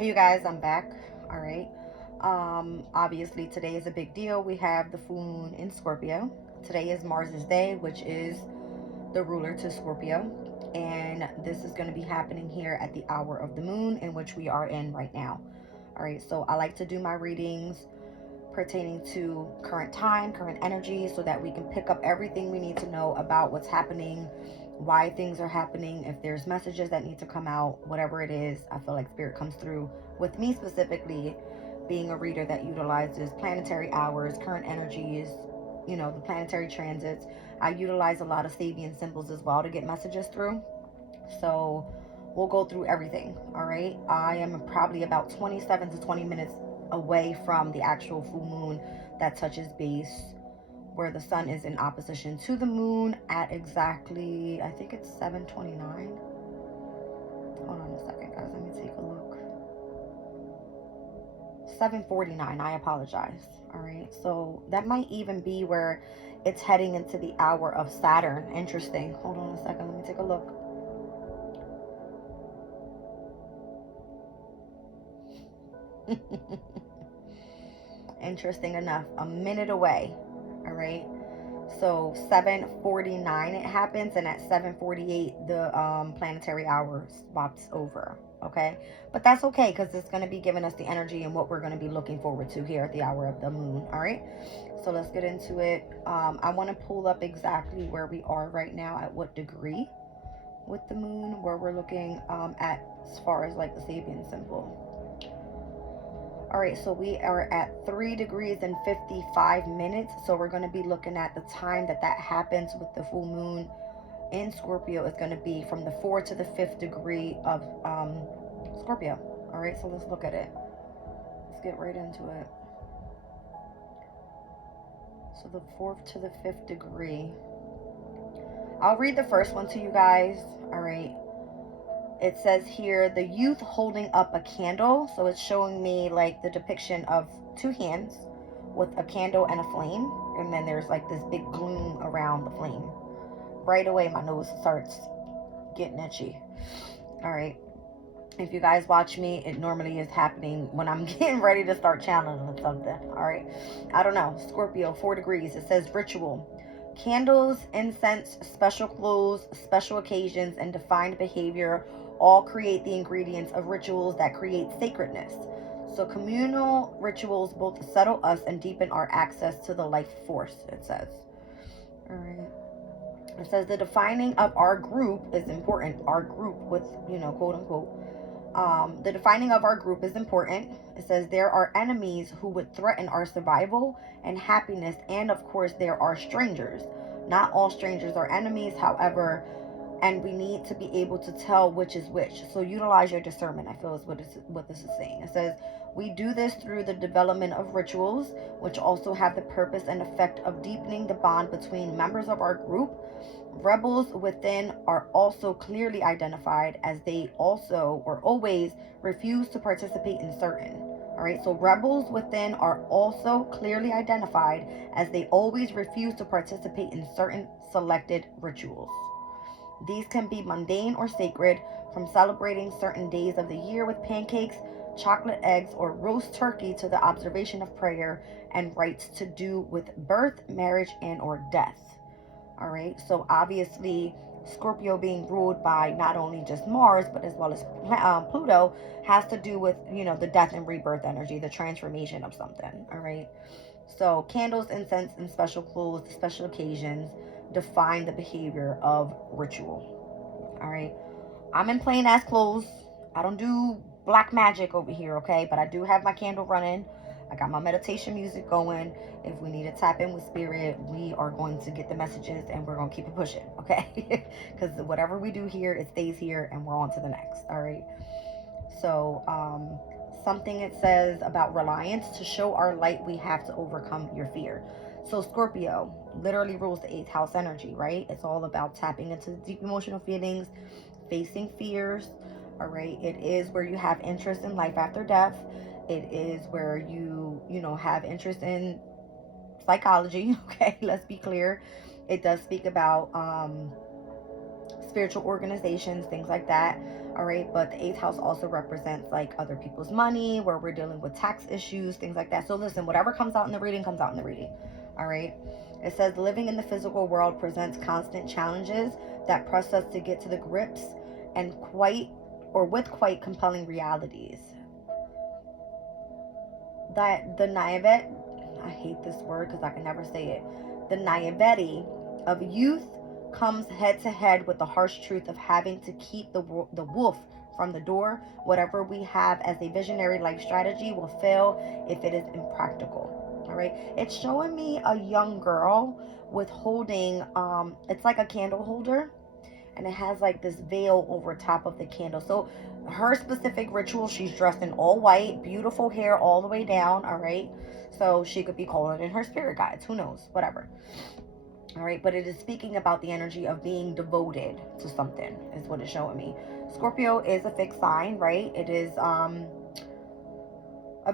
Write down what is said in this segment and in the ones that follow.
Hey you guys, I'm back. All right. Obviously today is a big deal. We have the full moon in Scorpio. Today is Mars's day, which is the ruler to Scorpio. And this is going to be happening here at the hour of the moon in which we are in right now. All right. So I like to do my readings pertaining to current time, current energy, so that we can pick up everything we need to know about what's happening, why things are happening, if there's messages that need to come out, whatever it is. I feel like spirit comes through with me specifically being a reader that utilizes planetary hours, current energies, the planetary transits. I utilize a lot of Sabian symbols as well to get messages through. So we'll go through everything. All right. I am probably about 27 to 20 minutes away from the actual full moon that touches base, where the sun is in opposition to the moon at exactly, I think it's 7:29. Hold on a second, guys. Let me take a look. 7:49. I apologize. All right. So that might even be where it's heading into the hour of Saturn. Interesting. Hold on a second. Let me take a look. Interesting enough, a minute away. All right. So 7:49 it happens, and at 7:48 the planetary hour swaps over. Okay, but that's okay because it's going to be giving us the energy and what we're going to be looking forward to here at the hour of the moon. All right, so let's get into it. I want to pull up exactly where we are right now, at what degree with the moon, where we're looking at as far as like the Sabian symbol. All right, so we are at 3 degrees and 55 minutes. So we're going to be looking at the time that happens with the full moon in Scorpio is going to be from the 4th to the 5th degree of Scorpio. All right, so let's look at it. Let's get right into it. So the 4th to the 5th degree. I'll read the first one to you guys. All right. It says here, the youth holding up a candle. So it's showing me like the depiction of two hands with a candle and a flame. And then there's like this big gloom around the flame. Right away, my nose starts getting itchy. All right. If you guys watch me, it normally is happening when I'm getting ready to start channeling something. All right. I don't know. Scorpio, 4 degrees. It says ritual. Candles, incense, special clothes, special occasions, and defined behavior all create the ingredients of rituals that create sacredness. So communal rituals both settle us and deepen our access to the life force, it says. All right. It says the defining of our group is important. Our group with, quote unquote. The defining of our group is important. It says there are enemies who would threaten our survival and happiness, and of course there are strangers. Not all strangers are enemies, however, and we need to be able to tell which is which. So utilize your discernment, I feel, is what this is saying. It says we do this through the development of rituals, which also have the purpose and effect of deepening the bond between members of our group. Rebels within are also clearly identified, as they also or always refuse to participate in certain. All right, so rebels within are also clearly identified, as they always refuse to participate in certain selected rituals. These can be mundane or sacred, from celebrating certain days of the year with pancakes, chocolate eggs, or roast turkey, to the observation of prayer and rites to do with birth, marriage, and or death. All right, so obviously Scorpio being ruled by not only just Mars but as well as Pluto has to do with the death and rebirth energy, the transformation of something. All right, so candles, incense, and special clothes, special occasions define the behavior of ritual. All right, I'm in plain ass clothes. I don't do black magic over here, okay? But I do have my candle running. I got my meditation music going. If we need to tap in with spirit, we are going to get the messages and we're going to keep it pushing, okay? Because whatever we do here, it stays here and we're on to the next, all right? So, something it says about reliance: to show our light, we have to overcome your fear. So Scorpio literally rules the eighth house energy, right? It's all about tapping into deep emotional feelings, facing fears. All right, it is where you have interest in life after death. It is where you have interest in psychology. Okay, let's be clear. It does speak about spiritual organizations, things like that. All right, but the 8th house also represents like other people's money, where we're dealing with tax issues, things like that. So listen, whatever comes out in the reading comes out in the reading. All right, it says living in the physical world presents constant challenges that press us to get to the grips and with quite compelling realities. That the naivete, I hate this word because I can never say it, the naivety of youth comes head to head with the harsh truth of having to keep the wolf from the door. Whatever we have as a visionary life strategy will fail if it is impractical. All right, it's showing me a young girl with holding it's like a candle holder, and it has like this veil over top of the candle. So her specific ritual, she's dressed in all white, beautiful hair all the way down. All right, so she could be calling in her spirit guides, who knows, whatever. All right, but it is speaking about the energy of being devoted to something is what it's showing me. Scorpio is a fixed sign, right? It is a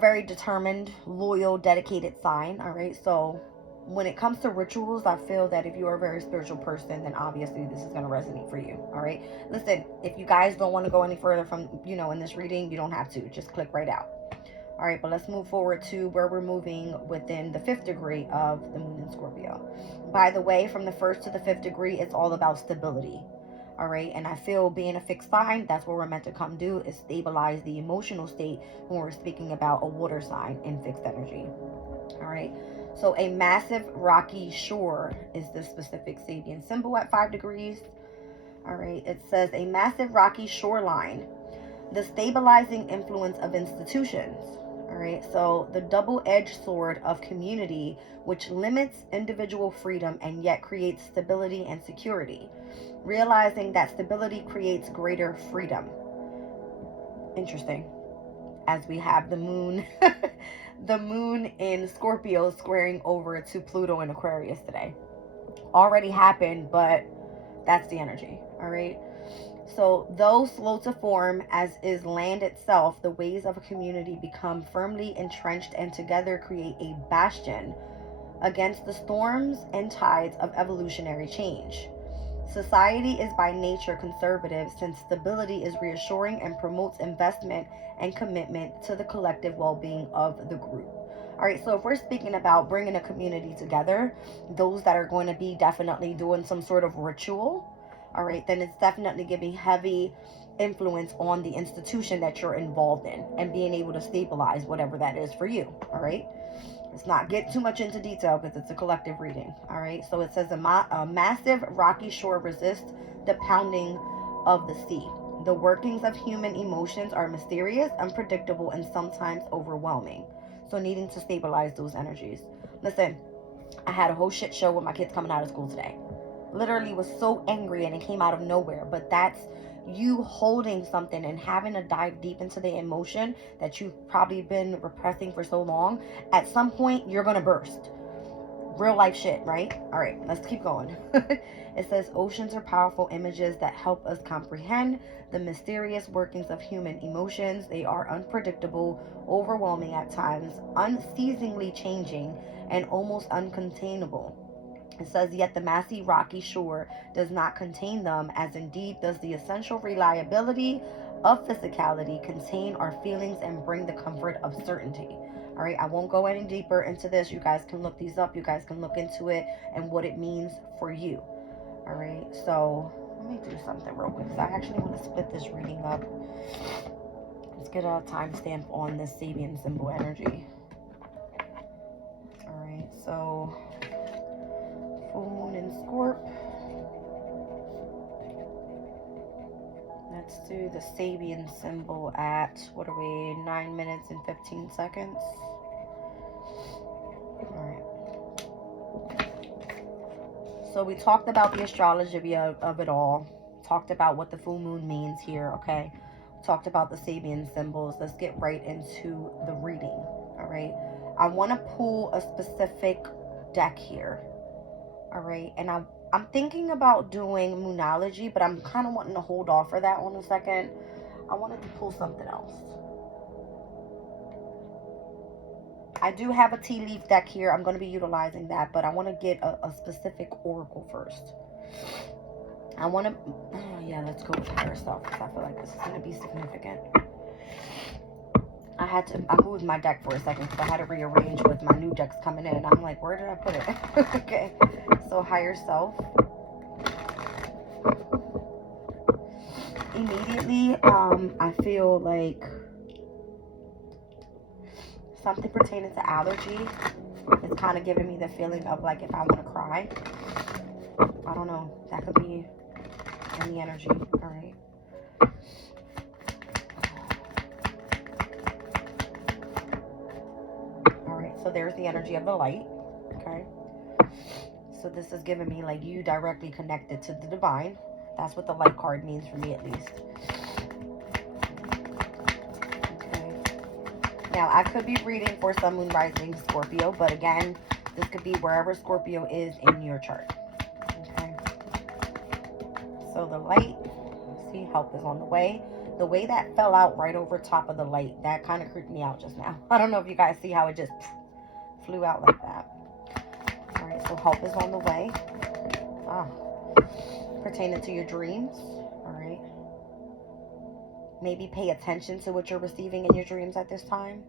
very determined, loyal, dedicated sign. All right, so when it comes to rituals, I feel that if you are a very spiritual person, then obviously this is going to resonate for you. All right, listen, if you guys don't want to go any further from, in this reading, you don't have to. Just click right out. All right, but let's move forward to where we're moving within the 5th degree of the moon in Scorpio. By the way, from the 1st to the 5th degree, it's all about stability. All right, and I feel being a fixed sign, that's what we're meant to come do, is stabilize the emotional state when we're speaking about a water sign in fixed energy. All right, so a massive rocky shore is the specific Sabian symbol at 5 degrees. All right, it says a massive rocky shoreline, the stabilizing influence of institutions. All right, so the double-edged sword of community, which limits individual freedom and yet creates stability and security. Realizing that stability creates greater freedom. Interesting. As we have the moon, the moon in Scorpio squaring over to Pluto in Aquarius today. Already happened, but that's the energy. All right. So, though slow to form, as is land itself, the ways of a community become firmly entrenched and together create a bastion against the storms and tides of evolutionary change. Society is by nature conservative, since stability is reassuring and promotes investment and commitment to the collective well-being of the group. All right, so if we're speaking about bringing a community together, those that are going to be definitely doing some sort of ritual, all right, then it's definitely giving heavy influence on the institution that you're involved in and being able to stabilize whatever that is for you. All right, let's not get too much into detail because it's a collective reading. All right, so it says a massive rocky shore resists the pounding of the sea. The workings of human emotions are mysterious, unpredictable, and sometimes overwhelming. So needing to stabilize those energies. Listen, I had a whole shit show with my kids coming out of school today. Literally was so angry and it came out of nowhere. But that's you holding something and having to dive deep into the emotion that you've probably been repressing for so long. At some point, you're going to burst. Real life shit, right? All right, let's keep going. It says oceans are powerful images that help us comprehend the mysterious workings of human emotions. They are unpredictable, overwhelming at times, unceasingly changing, and almost uncontainable. It says, yet the massy rocky shore does not contain them, as indeed does the essential reliability of physicality contain our feelings and bring the comfort of certainty. All right, I won't go any deeper into this. You guys can look these up. You guys can look into it and what it means for you. All right, so let me do something real quick because I actually want to split this reading up. Let's get a timestamp on this Sabian symbol energy. All right, so full moon in Scorp. Let's do the Sabian symbol at, what are we, 9 minutes and 15 seconds. All right. So we talked about the astrology of it all. Talked about what the full moon means here, okay? Talked about the Sabian symbols. Let's get right into the reading, all right? I want to pull a specific deck here, all right? And I'm thinking about doing Moonology, but I'm kind of wanting to hold off for that one a second. I wanted to pull something else. I do have a tea leaf deck here. I'm going to be utilizing that, but I want to get a specific oracle first. I want to, yeah, let's go with higher self, because I feel like this is going to be significant. I moved my deck for a second because I had to rearrange with my new decks coming in. I'm like, where did I put it? Okay, so higher self. Immediately, I feel like something pertaining to allergy is kind of giving me the feeling of like if I want to cry. I don't know. That could be in the energy. All right. All right. So there's the energy of the light. Okay. So this is giving me like you directly connected to the divine. That's what the light card means for me, at least. Okay. Now, I could be reading for Sun, Moon, Rising, Scorpio, but again, this could be wherever Scorpio is in your chart. Okay. So the light, see, help is on the way. The way that fell out right over top of the light, that kind of creeped me out just now. I don't know if you guys see how it just flew out like that. All right, so help is on the way. Pertaining to your dreams. All right. Maybe pay attention to what you're receiving in your dreams at this time.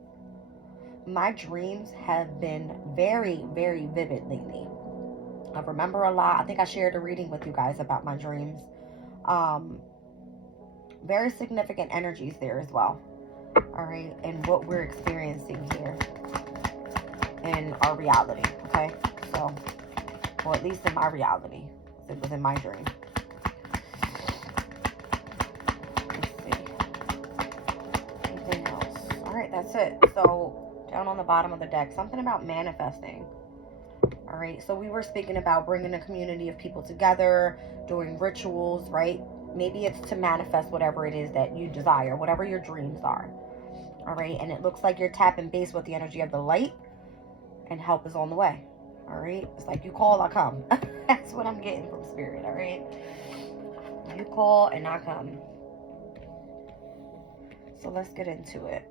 My dreams have been very, very vivid lately. I remember a lot. I think I shared a reading with you guys about my dreams. Very significant energies there as well. All right. And what we're experiencing here in our reality. Okay. So, well, at least in my reality. It was in my dream. Let's see. Anything else? All right. That's it. So, down on the bottom of the deck, something about manifesting. All right. So, we were speaking about bringing a community of people together, doing rituals, right? Maybe it's to manifest whatever it is that you desire, whatever your dreams are. All right. And it looks like you're tapping base with the energy of the light, and help is on the way. All right. It's like you call, I come. That's what I'm getting from spirit. All right. You call and I come. So let's get into it.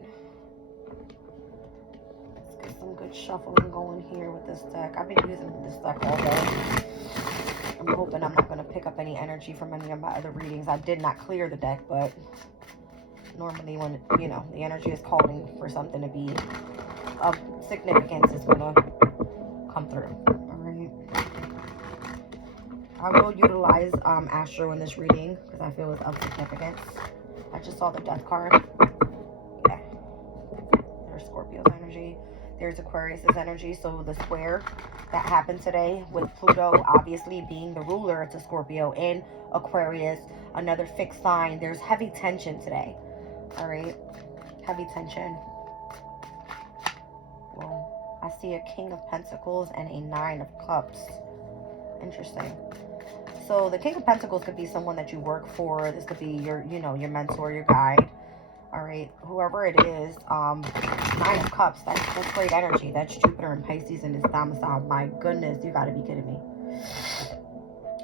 Let's get some good shuffling going here with this deck. I've been using this deck all day. I'm hoping I'm not going to pick up any energy from any of my other readings. I did not clear the deck, but normally when, you know, the energy is calling for something to be of significance, it's going to come through. All right. I will utilize Astro in this reading because I feel it's of significance. I just saw the death card. Yeah. There's Scorpio's energy. There's Aquarius's energy. So the square that happened today with Pluto obviously being the ruler to Scorpio in Aquarius, another fixed sign. There's heavy tension today. All right. Heavy tension. Whoa. I see a King of Pentacles and a Nine of Cups. Interesting. So the King of Pentacles could be someone that you work for. This could be your, you know, your mentor, your guide. All right. Whoever it is. Nine of Cups. That's great energy. That's Jupiter and Pisces in its domicile. My goodness, you got to be kidding me.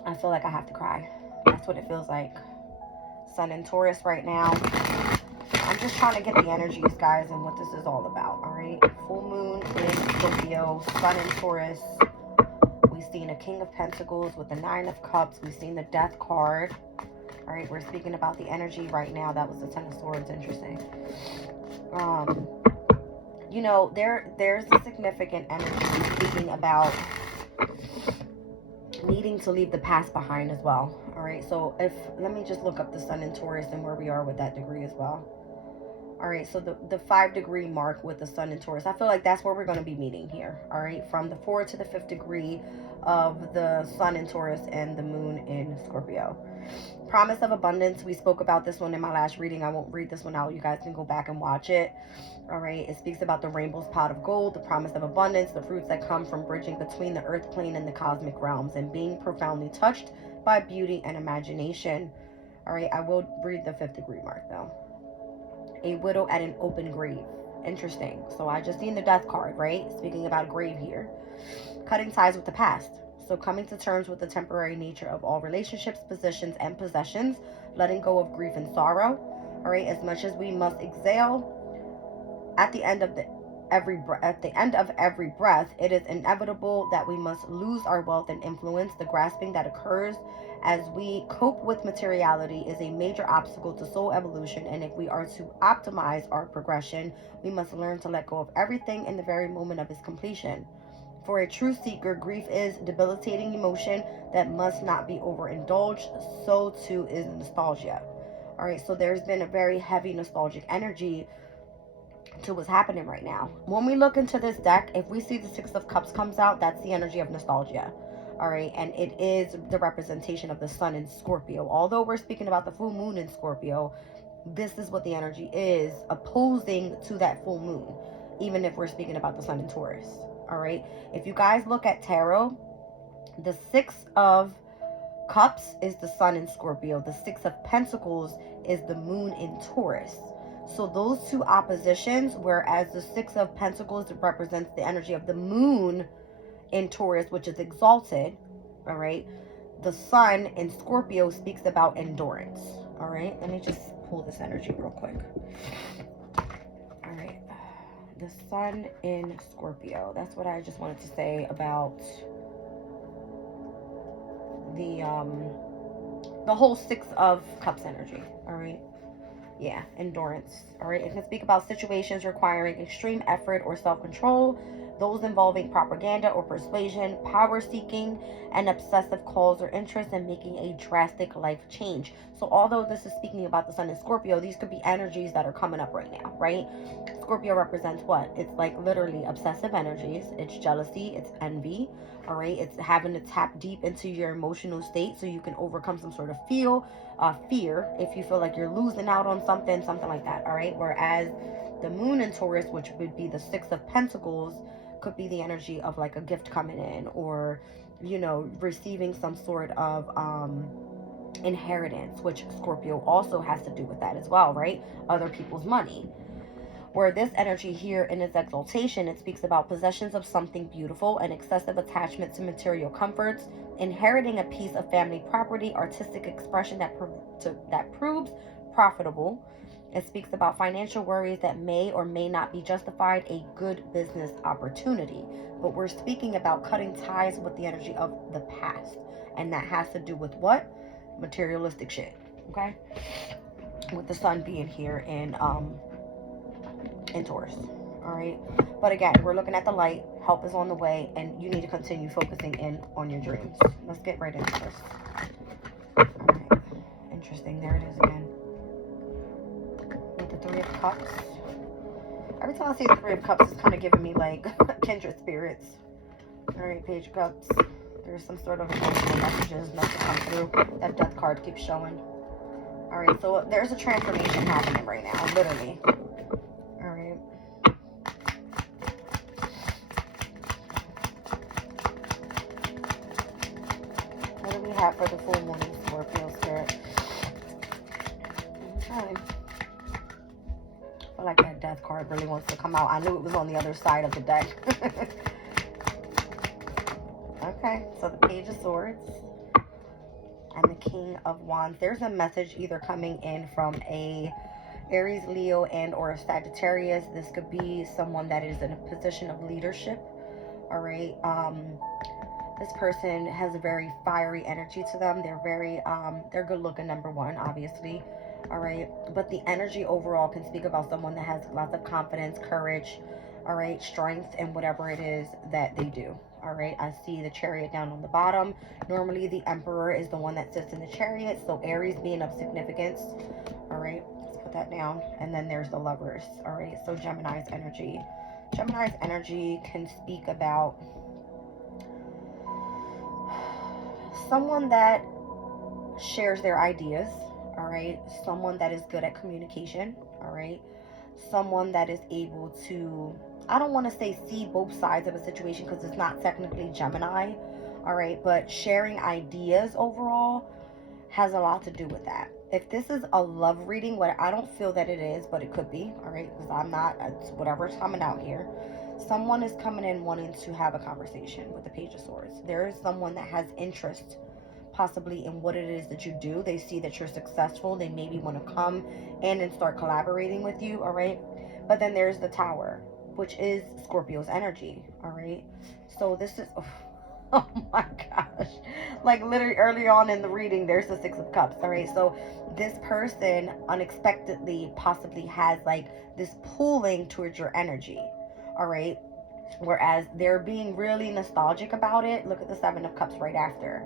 I feel like I have to cry. That's what it feels like. Sun in Taurus right now. I'm just trying to get the energies, guys, and what this is all about, all right? Full moon in Scorpio, Sun in Taurus. We've seen a King of Pentacles with the Nine of Cups. We've seen the Death card. All right, we're speaking about the energy right now. That was the Ten of Swords. Interesting. You know, there's a significant energy speaking about needing to leave the past behind as well. All right, so let me just look up the Sun in Taurus and where we are with that degree as well. All right, so the 5-degree mark with the Sun in Taurus, I feel like that's where we're going to be meeting here. All right, from the 4th to the 5th degree of the Sun in Taurus and the Moon in Scorpio. Promise of abundance. We spoke about this one in my last reading. I won't read this one out. You guys can go back and watch it. All right, it speaks about the rainbow's pot of gold, the promise of abundance, the fruits that come from bridging between the earth plane and the cosmic realms, and being profoundly touched by beauty and imagination. All right, I will read the 5th degree mark though. A widow at an open grave. Interesting. So I just seen the Death card, right? Speaking about grave here. Cutting ties with the past. So coming to terms with the temporary nature of all relationships, positions, and possessions. Letting go of grief and sorrow. All right. As much as we must exhale at the end of at the end of every breath, it is inevitable that we must lose our wealth and influence. The grasping that occurs as we cope with materiality is a major obstacle to soul evolution, and if we are to optimize our progression, we must learn to let go of everything in the very moment of its completion. For a true seeker, grief is debilitating emotion that must not be overindulged. So too is nostalgia. All right, so there's been a very heavy nostalgic energy to what's happening right now. When we look into this deck, if we see the Six of Cups comes out, that's the energy of nostalgia. All right, and it is the representation of the sun in Scorpio. Although we're speaking about the full moon in Scorpio, this is what the energy is opposing to that full moon, even if we're speaking about the sun in Taurus. All right, if you guys look at tarot, the Six of Cups is the sun in Scorpio. The Six of Pentacles is the moon in Taurus. So those two oppositions, whereas the Six of Pentacles represents the energy of the moon in Taurus, which is exalted, all right, the sun in Scorpio speaks about endurance. All right, let me just pull this energy real quick. All right, the sun in Scorpio, that's what I just wanted to say about the whole Six of Cups energy. All right, yeah, endurance. All right, it can speak about situations requiring extreme effort or self-control, those involving propaganda or persuasion, power seeking, and obsessive calls or interest in making a drastic life change. So although this is speaking about the sun in Scorpio, these could be energies that are coming up right now, right? Scorpio represents what? It's like literally obsessive energies. It's jealousy, it's envy, all right? It's having to tap deep into your emotional state so you can overcome some sort of fear if you feel like you're losing out on something like that, all right? Whereas the moon in Taurus, which would be the Six of Pentacles, could be the energy of like a gift coming in, or, you know, receiving some sort of inheritance, which Scorpio also has to do with that as well, right? Other people's money. Where this energy here in its exaltation, it speaks about possessions of something beautiful, an excessive attachment to material comforts, inheriting a piece of family property, artistic expression that proves profitable. It speaks about financial worries that may or may not be justified, a good business opportunity. But we're speaking about cutting ties with the energy of the past. And that has to do with what? Materialistic shit. Okay? With the sun being here in Taurus. All right? But again, we're looking at the light. Help is on the way. And you need to continue focusing in on your dreams. Let's get right into this. All right. Interesting. There it is again. The Three of Cups. Every time I see the Three of Cups, it's kind of giving me like kindred spirits. All right, Page of Cups. There's some sort of emotional messages meant to come through. That Death card keeps showing. All right, so there's a transformation happening right now, literally. All right. What do we have for the full moon in Scorpio, Spirit? Okay. I feel like that Death card really wants to come out. I knew it was on the other side of the deck. Okay, so the Page of Swords and the King of Wands. There's a message either coming in from a Aries, Leo, and or a Sagittarius. This could be someone that is in a position of leadership. All right. This person has a very fiery energy to them. They're very, they're good looking, number one, obviously. All right. But the energy overall can speak about someone that has lots of confidence, courage, all right, strength, and whatever it is that they do. All right. I see the Chariot down on the bottom. Normally the Emperor is the one that sits in the Chariot. So Aries being of significance. All right. Let's put that down. And then there's the Lovers. All right. So Gemini's energy. Gemini's energy can speak about someone that shares their ideas, all right? Someone that is good at communication, all right? Someone that is able to, I don't want to say see both sides of a situation because it's not technically Gemini, all right? But sharing ideas overall has a lot to do with that. If this is a love reading, what I don't feel that it is, but it could be, all right? Because I'm not, it's whatever's coming out here. Someone is coming in wanting to have a conversation with the Page of Swords. There is someone that has interest possibly in what it is that you do. They see that you're successful. They maybe want to come in and start collaborating with you, all right? But then there's the Tower. which is Scorpio's energy. All right. So this is, oh my gosh. Like literally early on in the reading, there's the Six of Cups. All right. So this person unexpectedly possibly has like this pulling towards your energy. All right. Whereas they're being really nostalgic about it. Look at the Seven of Cups right after.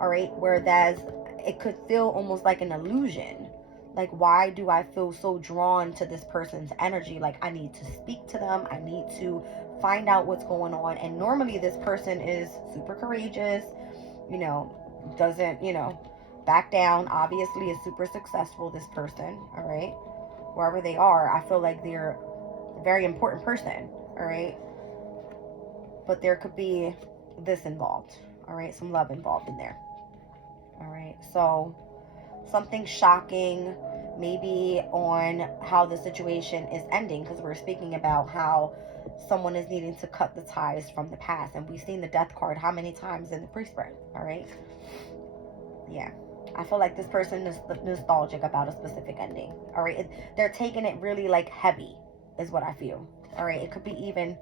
All right. Whereas it could feel almost like an illusion. Like, why do I feel so drawn to this person's energy? Like, I need to speak to them. I need to find out what's going on. And normally this person is super courageous, you know, doesn't, you know, back down. Obviously is super successful, this person. All right. Wherever they are, I feel like they're a very important person. All right. But there could be this involved. All right. Some love involved in there. All right. So something shocking maybe on how the situation is ending, because we're speaking about how someone is needing to cut the ties from the past, and we've seen the death card how many times in the pre-spread. All right. Yeah, I feel like this person is nostalgic about a specific ending. All right. They're taking it really like heavy is what I feel. All right. It could be even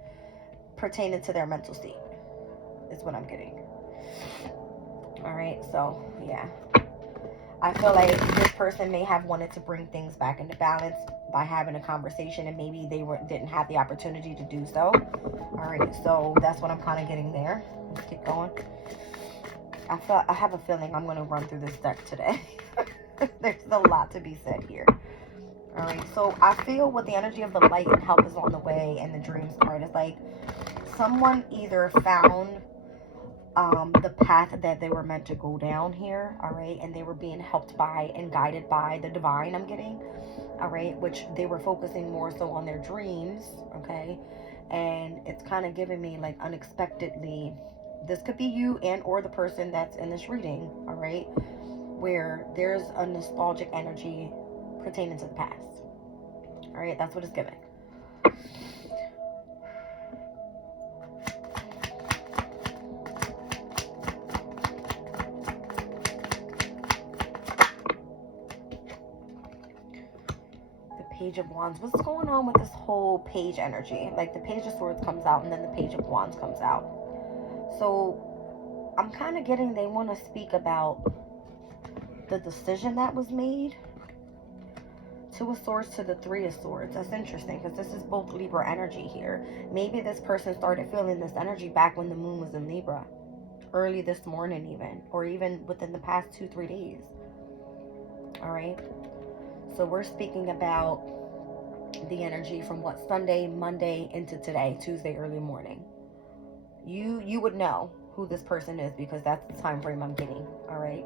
pertaining to their mental state is what I'm getting. All right. So yeah, I feel like this person may have wanted to bring things back into balance by having a conversation, and maybe they didn't have the opportunity to do so. All right, so that's what I'm kind of getting there. Let's keep going. I have a feeling I'm going to run through this deck today. There's a lot to be said here. All right, so I feel with the energy of the light and help is on the way, and the dreams card is like someone either found the path that they were meant to go down here, all right, and they were being helped by and guided by the divine, I'm getting, all right, which they were focusing more so on their dreams, okay, and it's kind of giving me like unexpectedly, this could be you and or the person that's in this reading, all right, where there's a nostalgic energy pertaining to the past, all right, that's what it's giving. Page of Wands. What's going on with this whole page energy? Like the Page of Swords comes out and then the Page of Wands comes out. So I'm kind of getting they want to speak about the decision that was made. Two of Swords to the Three of Swords. That's interesting because this is both Libra energy here. Maybe this person started feeling this energy back when the moon was in Libra. Early this morning even. Or even within the past 2-3 days. Alright. So we're speaking about the energy from what, Sunday, Monday into today, Tuesday early morning. You would know who this person is because that's the time frame I'm getting. All right.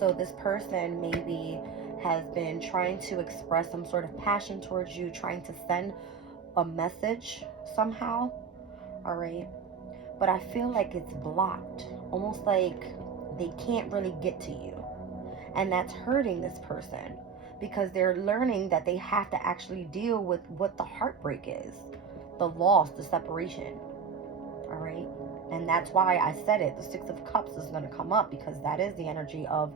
So this person maybe has been trying to express some sort of passion towards you, trying to send a message somehow. All right. But I feel like it's blocked, almost like they can't really get to you, and that's hurting this person. Because they're learning that they have to actually deal with what the heartbreak is. The loss, the separation. All right? And that's why I said it. The Six of Cups is going to come up. Because that is the energy of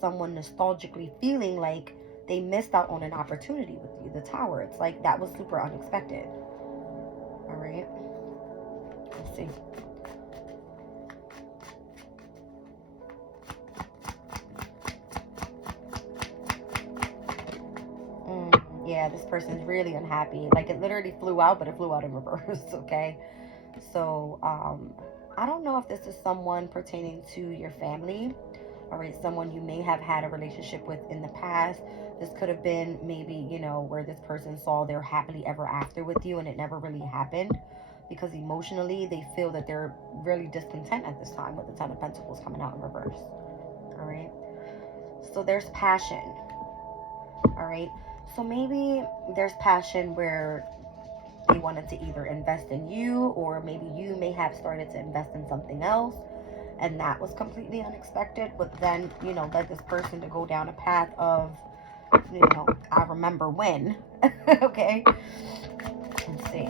someone nostalgically feeling like they missed out on an opportunity with you. The Tower. It's like that was super unexpected. All right? Let's see. Yeah, this person's really unhappy. Like, it literally flew out, but it flew out in reverse, okay? So, I don't know if this is someone pertaining to your family, all right, someone you may have had a relationship with in the past. This could have been maybe, you know, where this person saw their happily ever after with you and it never really happened. Because emotionally, they feel that they're really discontent at this time with the Ten of Pentacles coming out in reverse, all right? So, there's passion, all right? So maybe there's passion where they wanted to either invest in you, or maybe you may have started to invest in something else, and that was completely unexpected, but then, you know, led this person to go down a path of, you know, I remember when. Okay, let's see.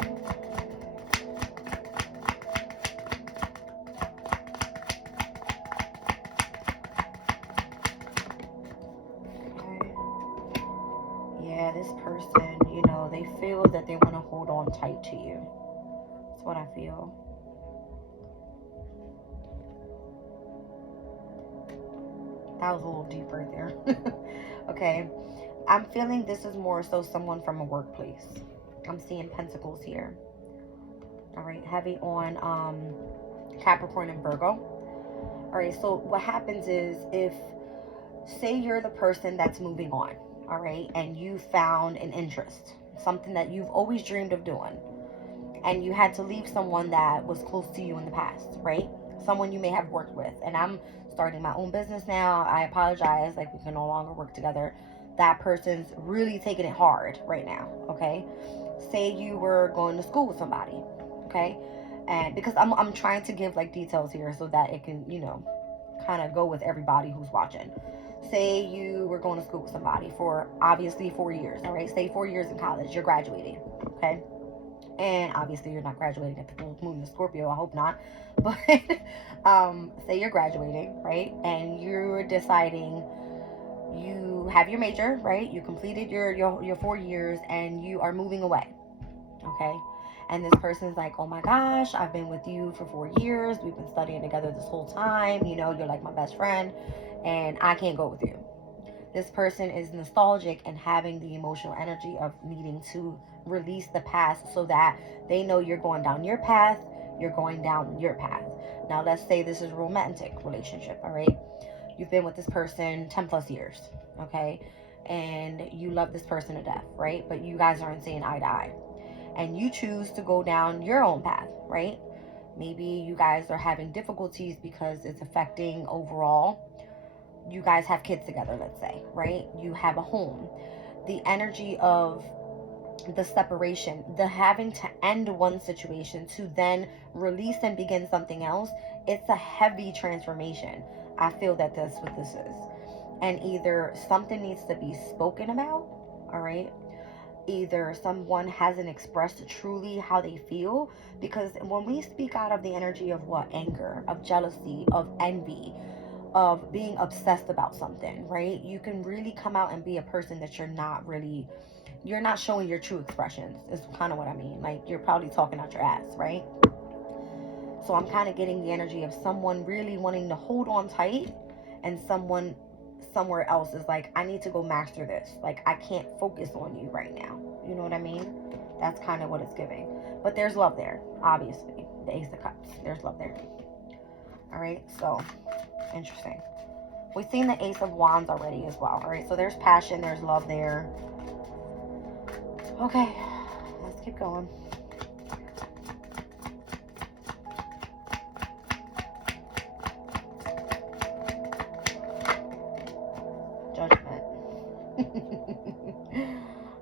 Yeah, this person, you know, they feel that they want to hold on tight to you. That's what I feel. That was a little deep right there. Okay. I'm feeling this is more so someone from a workplace. I'm seeing pentacles here. All right. Heavy on Capricorn and Virgo. All right. So what happens is, if, say you're the person that's moving on, all right, and you found an interest, something that you've always dreamed of doing, and you had to leave someone that was close to you in the past, right? Someone you may have worked with. And I'm starting my own business now. I apologize, like, we can no longer work together. That person's really taking it hard right now, okay? Say you were going to school with somebody, okay? And because I'm trying to give like details here so that it can, you know, kind of go with everybody who's watching. Say you were going to school with somebody for obviously 4 years, all right? Say 4 years in college, you're graduating, okay? And obviously you're not graduating at the full moon in Scorpio, I hope not. But say you're graduating, right? And you're deciding, you have your major, right? You completed your 4 years and you are moving away, okay? And this person's like, oh my gosh, I've been with you for 4 years. We've been studying together this whole time. You know, you're like my best friend and I can't go with you. This person is nostalgic and having the emotional energy of needing to release the past so that they know you're going down your path, you're going down your path. Now, let's say this is a romantic relationship, all right? You've been with this person 10 plus years, okay? And you love this person to death, right? But you guys aren't seeing eye to eye. And you choose to go down your own path, right? Maybe you guys are having difficulties because it's affecting overall. You guys have kids together, let's say, right? You have a home. The energy of the separation, the having to end one situation to then release and begin something else, it's a heavy transformation. I feel that that's what this is. And either something needs to be spoken about, all right? Either someone hasn't expressed truly how they feel, because when we speak out of the energy of what? Anger, of jealousy, of envy, of being obsessed about something, right? You can really come out and be a person that you're not showing your true expressions, is kind of what I mean. Like, you're probably talking out your ass, right? So I'm kind of getting the energy of someone really wanting to hold on tight, and someone somewhere else is like, I need to go master this. Like, I can't focus on you right now. You know what I mean? That's kind of what it's giving. But there's love there, obviously. The Ace of Cups. There's love there. All right, so interesting. We've seen the Ace of Wands already as well. All right, so there's passion, there's love there. Okay, let's keep going. Judgment.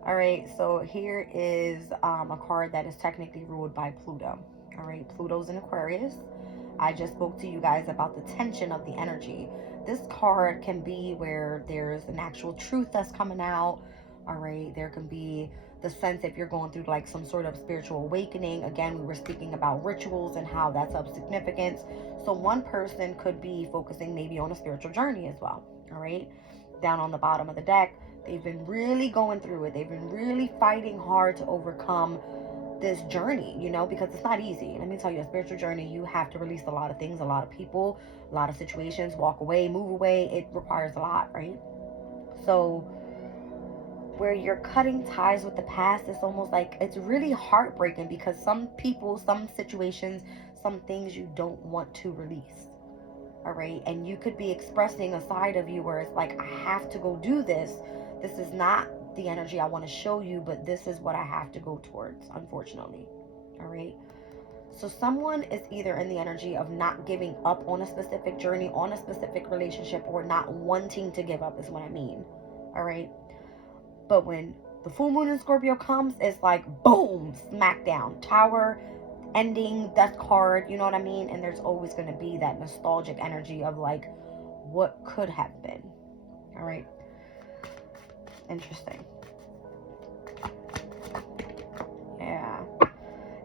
All right, so here is a card that is technically ruled by Pluto. All right, Pluto's in Aquarius. I just spoke to you guys about the tension of the energy. This card can be where there's an actual truth that's coming out. All right, there can be the sense if you're going through like some sort of spiritual awakening. Again, we were speaking about rituals and how that's of significance. So one person could be focusing maybe on a spiritual journey as well. All right, down on the bottom of the deck, they've been really going through it. They've been really fighting hard to overcome this journey, you know, because it's not easy. Let me tell you, a spiritual journey, you have to release a lot of things, a lot of people, a lot of situations, walk away, move away. It requires a lot, right? So where you're cutting ties with the past, it's almost like it's really heartbreaking, because some people, some situations, some things you don't want to release. All right, and you could be expressing a side of you where it's like, I have to go do this. This is not the energy I want to show you, but this is what I have to go towards, unfortunately. All right, so someone is either in the energy of not giving up on a specific journey, on a specific relationship, or not wanting to give up is what I mean. All right, but when the full moon in Scorpio comes, it's like boom, smack down, tower, ending, death card, you know what I mean? And there's always going to be that nostalgic energy of like, what could have been. All right, interesting. Yeah,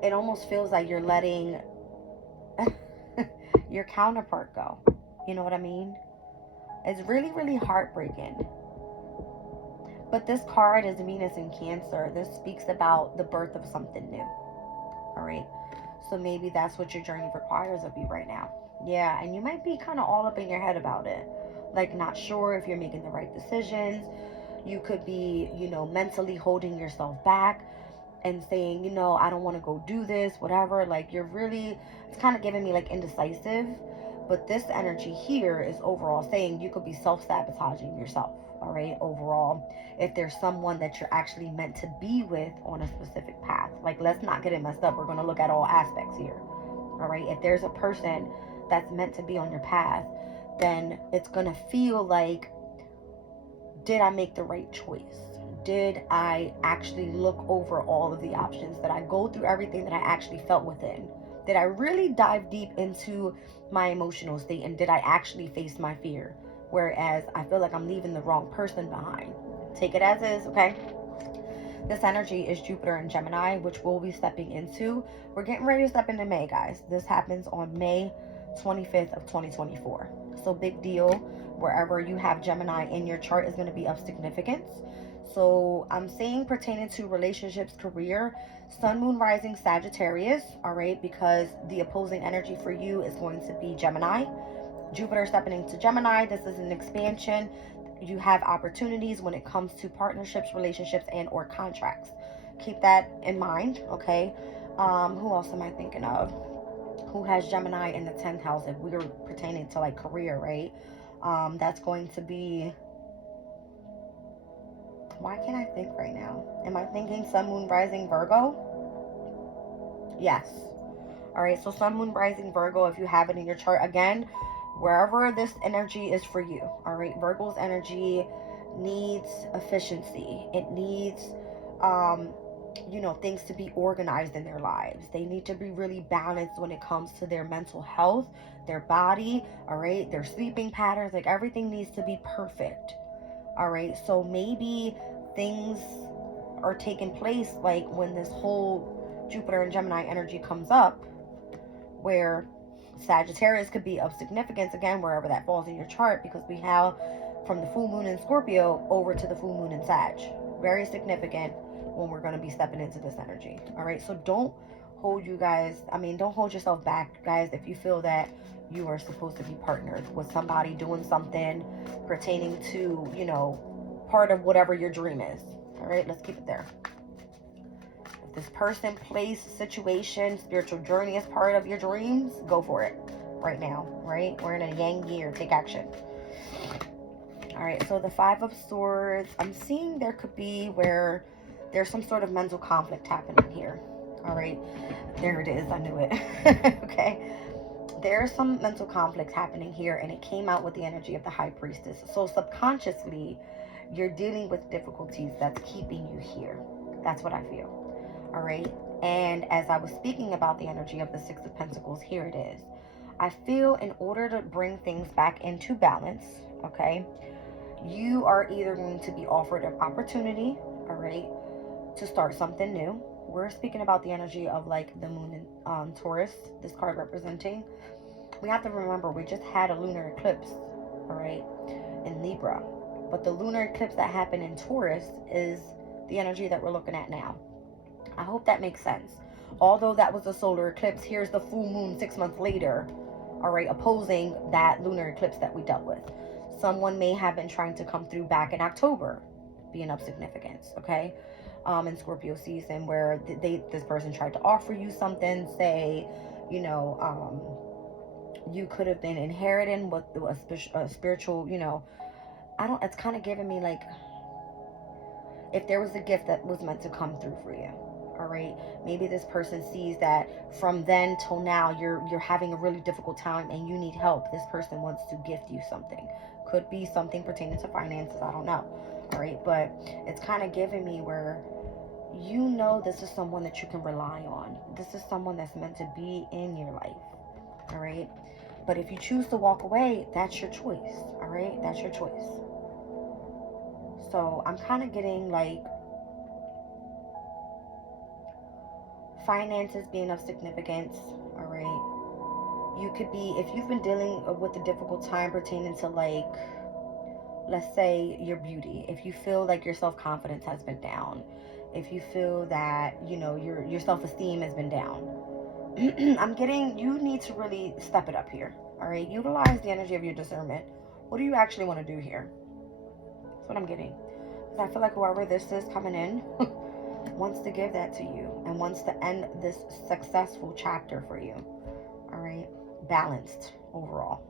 it almost feels like you're letting your counterpart go. You know what I mean? It's really, really heartbreaking. But this card is Venus in Cancer. This speaks about the birth of something new. All right. So maybe that's what your journey requires of you right now. Yeah, and you might be kind of all up in your head about it. Like, not sure if you're making the right decisions. You could be, mentally holding yourself back and saying, I don't want to go do this, whatever. Like, it's kind of giving me like indecisive. But this energy here is overall saying you could be self-sabotaging yourself, all right, overall. If there's someone that you're actually meant to be with on a specific path. Like, let's not get it messed up. We're going to look at all aspects here, all right? If there's a person that's meant to be on your path, then it's going to feel like, did I make the right choice? Did I actually look over all of the options? Did I go through everything that I actually felt within? Did I really dive deep into my emotional state? And did I actually face my fear? Whereas I feel like I'm leaving the wrong person behind. Take it as is, okay? This energy is Jupiter and Gemini, which we'll be stepping into. We're getting ready to step into May, guys. This happens on May 25th of 2024. So big deal. Wherever you have Gemini in your chart is going to be of significance. So I'm saying pertaining to relationships, career, Sun, Moon, Rising, Sagittarius, all right, because the opposing energy for you is going to be Gemini. Jupiter stepping into Gemini. This is an expansion. You have opportunities when it comes to partnerships, relationships, and or contracts. Keep that in mind, okay? Who else am I thinking of? Who has Gemini in the 10th house if we were pertaining to like career, right? That's going to be, why can't I think right now? Am I thinking Sun, Moon, Rising, Virgo? Yes. All right, so Sun, Moon, Rising, Virgo, if you have it in your chart, again, wherever this energy is for you, all right? Virgo's energy needs efficiency. It needs, things to be organized in their lives. They need to be really balanced when it comes to their mental health, their body, all right? Their sleeping patterns, like everything needs to be perfect, all right? So maybe things are taking place like when this whole Jupiter and Gemini energy comes up, where Sagittarius could be of significance, again, wherever that falls in your chart, because we have from the full moon in Scorpio over to the full moon in Sag. Very significant when we're going to be stepping into this energy. All right, so don't hold yourself back, guys, if you feel that you are supposed to be partnered with somebody doing something pertaining to, part of whatever your dream is. All right, let's keep it there. This person, place, situation, spiritual journey is part of your dreams, go for it right now, right? We're in a yang year. Take action. All right, so the 5 of Swords, I'm seeing there could be where there's some sort of mental conflict happening here. All right, there it is. I knew it. Okay, there's some mental conflict happening here, and it came out with the energy of the High Priestess. So subconsciously, you're dealing with difficulties that's keeping you here. That's what I feel. All right, and as I was speaking about the energy of the 6 of Pentacles, here it is. I feel in order to bring things back into balance, okay, you are either going to be offered an opportunity, all right, to start something new. We're speaking about the energy of like the moon in Taurus, this card representing. We have to remember we just had a lunar eclipse, all right, in Libra. But the lunar eclipse that happened in Taurus is the energy that we're looking at now. I hope that makes sense. Although that was a solar eclipse, here's the full moon 6 months later, all right, opposing that lunar eclipse that we dealt with. Someone may have been trying to come through back in October, being of significance, okay? In Scorpio season, where this person tried to offer you something, say, you could have been inheriting with a spiritual, it's kind of giving me like, if there was a gift that was meant to come through for you. All right, maybe this person sees that from then till now you're having a really difficult time and you need help. This person wants to gift you something. Could be something pertaining to finances, I don't know. All right, but it's kind of giving me where this is someone that you can rely on. This is someone that's meant to be in your life. All right, but if you choose to walk away, that's your choice. All right, that's your choice. So I'm kind of getting like finances being of significance, all right? You could be, if you've been dealing with a difficult time pertaining to like let's say, your beauty, if you feel like your self-confidence has been down, if you feel that, you know, your self-esteem has been down, I'm getting, you need to really step it up here. All right, utilize the energy of your discernment. What do you actually want to do here? That's what I'm getting. Because I feel like whoever this is coming in wants to give that to you and wants to end this successful chapter for you. All right, balanced overall.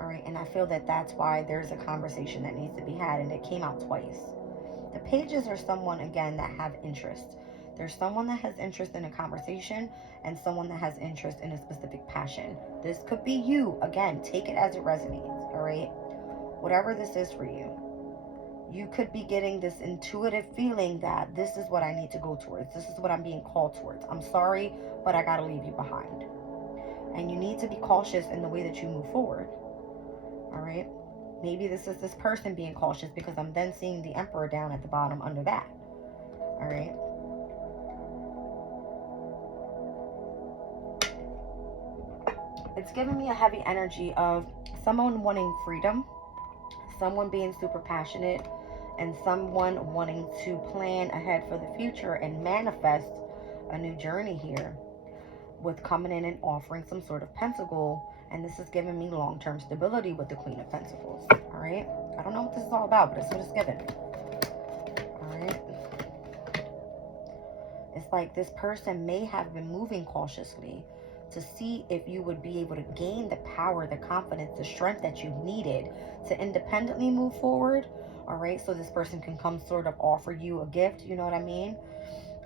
All right, and I feel that that's why there's a conversation that needs to be had, and it came out twice. The pages are someone, again, that have interest. There's someone that has interest in a conversation and someone that has interest in a specific passion. This could be you. Again, take it as it resonates, all right? Whatever this is for you. You could be getting this intuitive feeling that this is what I need to go towards. This is what I'm being called towards. I'm sorry, but I got to leave you behind. And you need to be cautious in the way that you move forward, all right? Maybe this is this person being cautious, because I'm then seeing the Emperor down at the bottom under that. All right. It's giving me a heavy energy of someone wanting freedom, someone being super passionate, and someone wanting to plan ahead for the future and manifest a new journey here, with coming in and offering some sort of pentacle. And this is giving me long-term stability with the Queen of Pentacles. All right. I don't know what this is all about, but it's what it's given. All right. It's like this person may have been moving cautiously to see if you would be able to gain the power, the confidence, the strength that you needed to independently move forward. All right. So this person can come sort of offer you a gift. You know what I mean?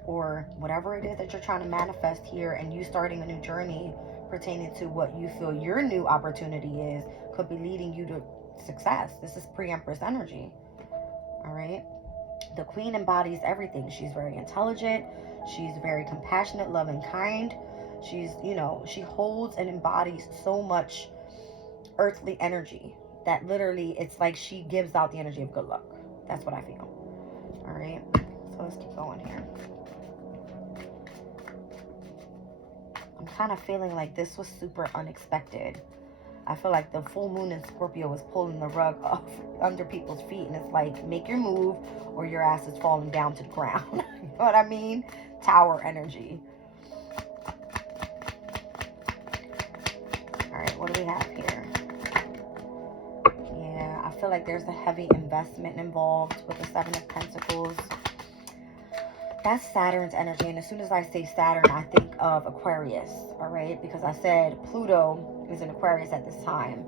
Or whatever it is that you're trying to manifest here, and you starting a new journey pertaining to what you feel your new opportunity is, could be leading you to success. This is pre-Empress energy. All right. The Queen embodies everything. She's very intelligent. She's very compassionate, loving, kind. She's, you know, she holds and embodies so much earthly energy that literally it's like she gives out the energy of good luck. That's what I feel. All right. So let's keep going here. I'm kind of feeling like this was super unexpected. I feel like the full moon in Scorpio is pulling the rug off under people's feet. And it's like, make your move or your ass is falling down to the ground. You know what I mean? Tower energy. All right, what do we have here? Yeah, I feel like there's a heavy investment involved with the Seven of Pentacles. That's Saturn's energy, and as soon as I say Saturn, I think of Aquarius, all right? Because I said Pluto is in Aquarius at this time.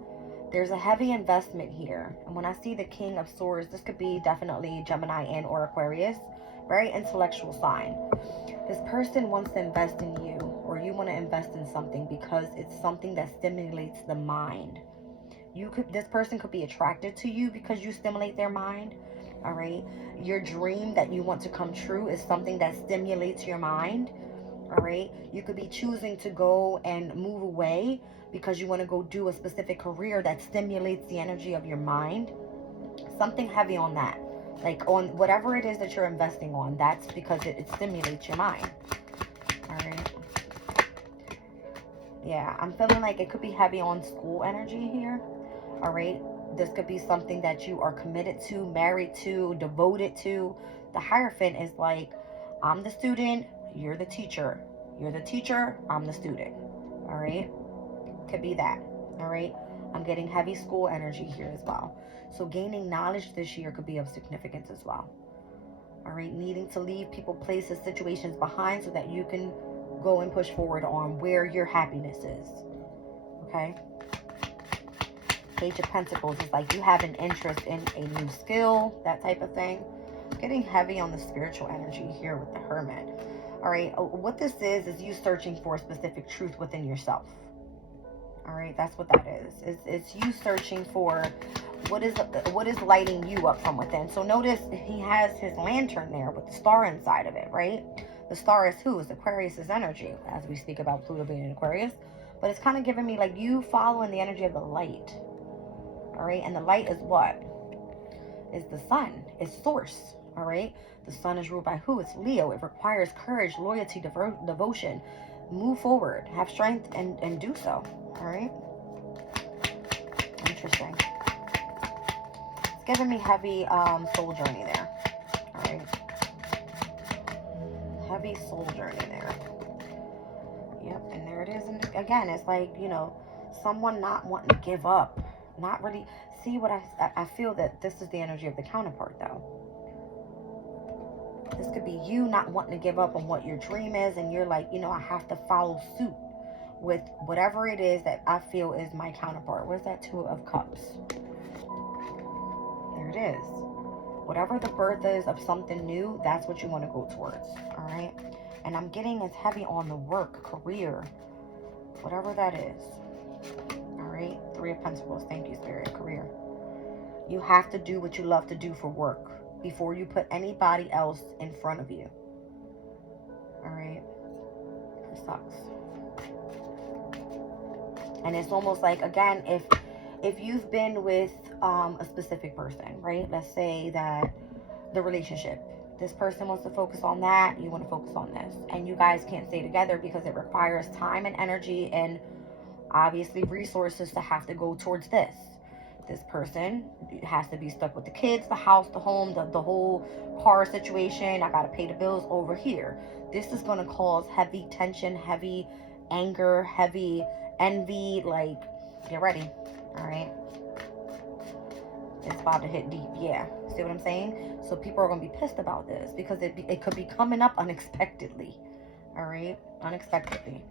There's a heavy investment here, and when I see the King of Swords, this could be definitely Gemini and or Aquarius. Very intellectual sign. This person wants to invest in you, or you want to invest in something because it's something that stimulates the mind. This person could be attracted to you because you stimulate their mind. All right. Your dream that you want to come true is something that stimulates your mind. All right. You could be choosing to go and move away because you want to go do a specific career that stimulates the energy of your mind. Something heavy on that. Like on whatever it is that you're investing on, that's because it stimulates your mind. All right. Yeah, I'm feeling like it could be heavy on school energy here. All right. This could be something that you are committed to, married to, devoted to. The Hierophant is like, I'm the student, you're the teacher. You're the teacher, I'm the student. All right? Could be that. All right? I'm getting heavy school energy here as well. So gaining knowledge this year could be of significance as well. All right? Needing to leave people, places, situations behind so that you can go and push forward on where your happiness is. Okay? Page of Pentacles is like you have an interest in a new skill, that type of thing. Getting heavy on the spiritual energy here with the Hermit. All right, what this is you searching for a specific truth within yourself. All right, that's what that is. It's you searching for what is lighting you up from within. So notice he has his lantern there with the star inside of it, right? The star is who? Is Aquarius's energy, as we speak about Pluto being in Aquarius. But it's kind of giving me like you following the energy of the light. All right, and the light is what? Is the sun. It's source. All right, the sun is ruled by who? It's Leo. It requires courage, loyalty, devotion. Move forward, have strength, and do so. All right, interesting. giving me heavy soul journey there. All right. Heavy soul journey there. Yep, and there it is. And again, it's like, you know, someone not wanting to give up. Not really. See what I feel that this is the energy of the counterpart, though. This could be you not wanting to give up on what your dream is, and you're like, you know, I have to follow suit with whatever it is that I feel is my counterpart. Where's that Two of Cups? There it is. Whatever the birth is of something new, that's what you want to go towards. All right. And I'm getting as heavy on the work, career, whatever that is. All right. Three of Pentacles. Thank you, Spirit. Career. You have to do what you love to do for work before you put anybody else in front of you. All right. It sucks. And it's almost like, again, if you've been with a specific person, right? Let's say that the relationship, this person wants to focus on that, you want to focus on this, and you guys can't stay together because it requires time and energy and obviously resources to have to go towards this. This person has to be stuck with the kids, the house, the home, the whole car situation. I got to pay the bills over here. This is going to cause heavy tension, heavy anger, heavy envy. Like, get ready. All right. It's about to hit deep. Yeah. See what I'm saying? So people are going to be pissed about this because it could be coming up unexpectedly. All right. Unexpectedly.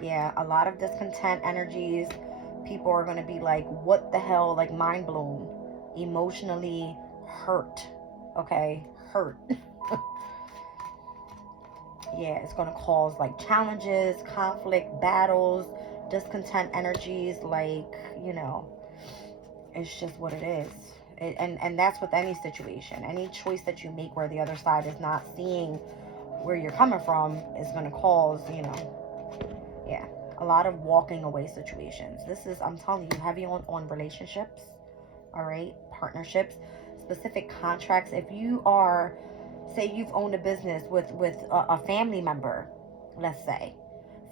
Yeah. A lot of discontent energies. People are going to be like, what the hell? Like, mind blown. Emotionally hurt. Okay. Hurt. Yeah. It's going to cause like challenges, conflict, battles, discontent energies. Like, you know, it's just what it is. And that's with any situation. Any choice that you make where the other side is not seeing where you're coming from is going to cause, you know, yeah, a lot of walking away situations. This is, I'm telling you, heavy on relationships, all right, partnerships, specific contracts. If you are, say you've owned a business with a family member, let's say,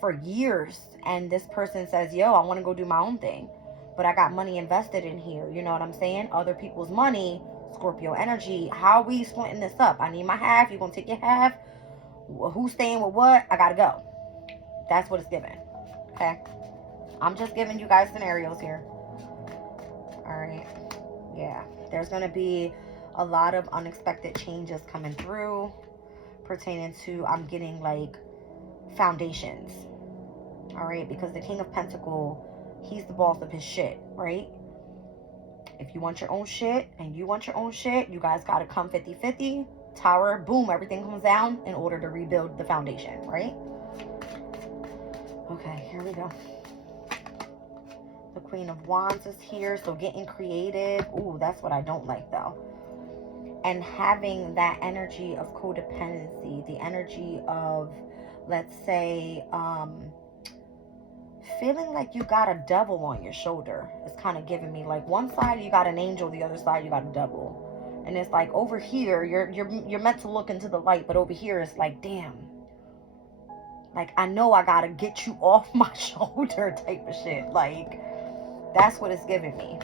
for years, and this person says, yo, I want to go do my own thing, but I got money invested in here. You know what I'm saying? Other people's money, Scorpio energy. How are we splitting this up? I need my half. You gonna take your half? Who's staying with what? I gotta go. That's what it's giving. Okay? I'm just giving you guys scenarios here. Alright. Yeah. There's gonna be a lot of unexpected changes coming through pertaining to, I'm getting like foundations. Alright? Because the King of Pentacles, he's the boss of his shit, right? If you want your own shit and you want your own shit, you guys got to come 50-50. Tower, boom, everything comes down in order to rebuild the foundation, right? Okay, here we go. The Queen of Wands is here, so getting creative. Ooh, that's what I don't like, though. And having that energy of codependency, the energy of, let's say, feeling like you got a devil on your shoulder. It's kind of giving me like one side you got an angel, the other side you got a devil. And it's like over here you're meant to look into the light, but over here it's like, damn, like I know I gotta get you off my shoulder type of shit. Like, that's what it's giving me.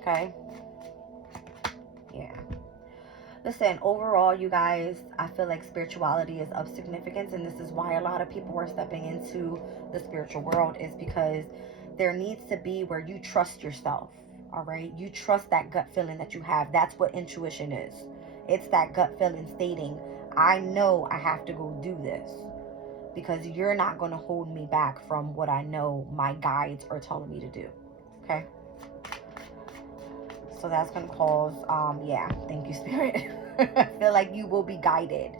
Okay. Yeah. Listen, overall, you guys, I feel like spirituality is of significance, and this is why a lot of people are stepping into the spiritual world, is because there needs to be where you trust yourself, all right? You trust that gut feeling that you have. That's what intuition is. It's that gut feeling stating, I know I have to go do this because you're not going to hold me back from what I know my guides are telling me to do, okay? So that's going to cause, yeah, thank you, Spirit. I feel like you will be guided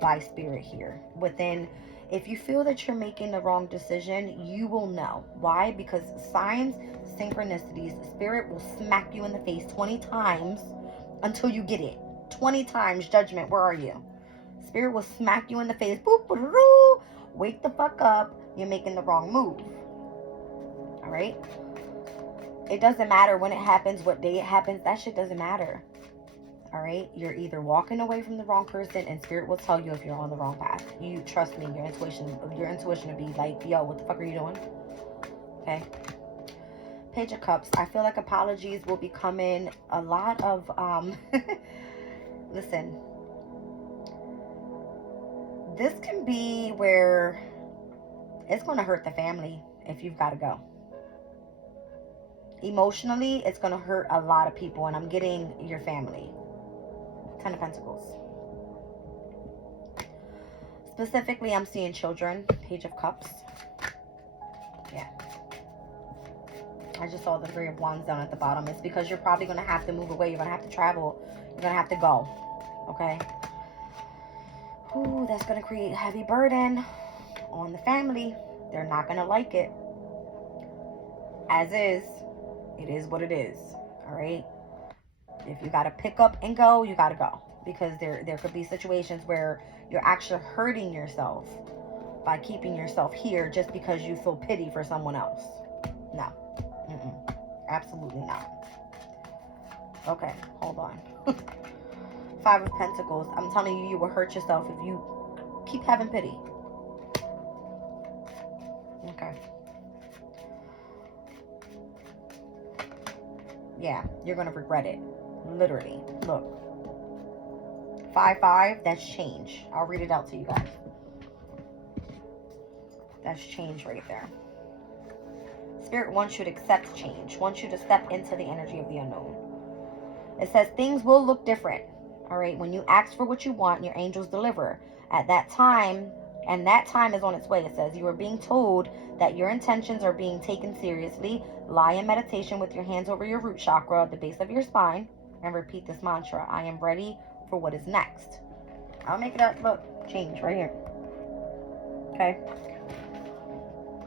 by Spirit here. Within, if you feel that you're making the wrong decision, you will know. Why? Because signs, synchronicities, Spirit will smack you in the face 20 times until you get it. 20 times, judgment, where are you? Spirit will smack you in the face. Boop, boop, wake the fuck up. You're making the wrong move. All right? It doesn't matter when it happens, what day it happens. That shit doesn't matter. All right? You're either walking away from the wrong person, and Spirit will tell you if you're on the wrong path. You trust me. Your intuition will be like, yo, what the fuck are you doing? Okay? Page of Cups. I feel like apologies will be coming. A lot of, listen, this can be where it's going to hurt the family if you've got to go. Emotionally, it's going to hurt a lot of people, and I'm getting your family. 10 of Pentacles. Specifically, I'm seeing children. Page of Cups. Yeah. I just saw the Three of Wands down at the bottom. It's because you're probably going to have to move away. You're going to have to travel. You're going to have to go. Okay? Ooh, that's going to create a heavy burden on the family. They're not going to like it. As is, it is what it is. All right? If you got to pick up and go, you got to go. Because there could be situations where you're actually hurting yourself by keeping yourself here just because you feel pity for someone else. No. Absolutely not. Okay, hold on. 5 of Pentacles. I'm telling you, you will hurt yourself if you keep having pity. Okay. Yeah, you're going to regret it. Literally. Look. 5-5, that's change. I'll read it out to you guys. That's change right there. Spirit wants you to accept change, wants you to step into the energy of the unknown. It says things will look different. All right, when you ask for what you want, your angels deliver. At that time, and that time is on its way. It says you are being told that your intentions are being taken seriously. Lie in meditation with your hands over your root chakra at the base of your spine and repeat this mantra. I am ready for what is next. I'll make it up. Look, change right here. Okay.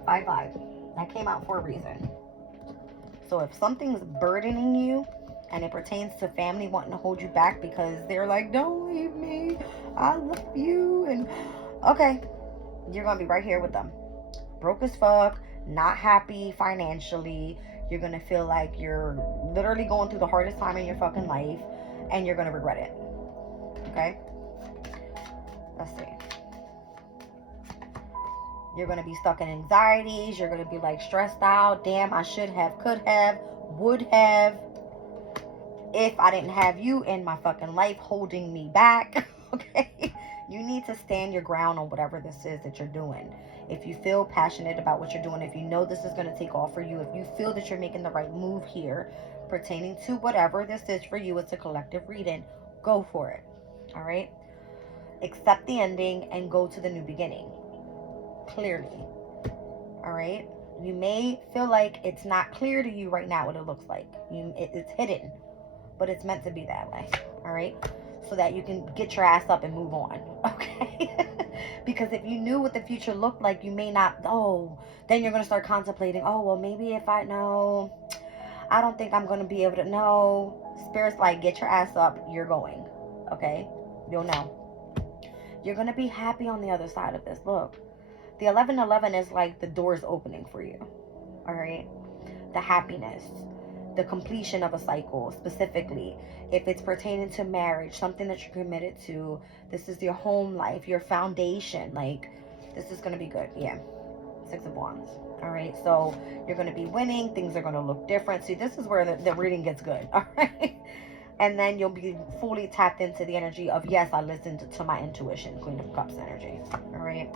5-5. That came out for a reason. So if something's burdening you and it pertains to family wanting to hold you back because they're like, don't leave me, I love you, and okay, you're gonna be right here with them, broke as fuck, not happy financially. You're gonna feel like you're literally going through the hardest time in your fucking life, and you're gonna regret it. Okay, let's see. You're going to be stuck in anxieties. You're going to be like stressed out. Damn, I should have, could have, would have. If I didn't have you in my fucking life holding me back. Okay? You need to stand your ground on whatever this is that you're doing. If you feel passionate about what you're doing, if you know this is going to take off for you, if you feel that you're making the right move here pertaining to whatever this is for you, it's a collective reading. Go for it. All right? Accept the ending and go to the new beginning. Clearly. All right, you may feel like it's not clear to you right now what it looks like. It's hidden, but it's meant to be that way. All right, so that you can get your ass up and move on. Okay. Because if you knew what the future looked like, you may not. Then you're gonna start contemplating, well, maybe if I know, I don't think I'm gonna be able to. No, Spirit's like, get your ass up, you're going. Okay, you'll know. You're gonna be happy on the other side of this. Look, the 1111 is like the doors opening for you. All right, the happiness, the completion of a cycle. Specifically, if it's pertaining to marriage, something that you're committed to, this is your home life, your foundation. Like, this is gonna be good. Yeah. 6 of Wands. All right, so you're going to be winning. Things are going to look different. See, this is where the reading gets good. All right, and then you'll be fully tapped into the energy of, yes, I listened to my intuition. Queen of Cups energy. All right,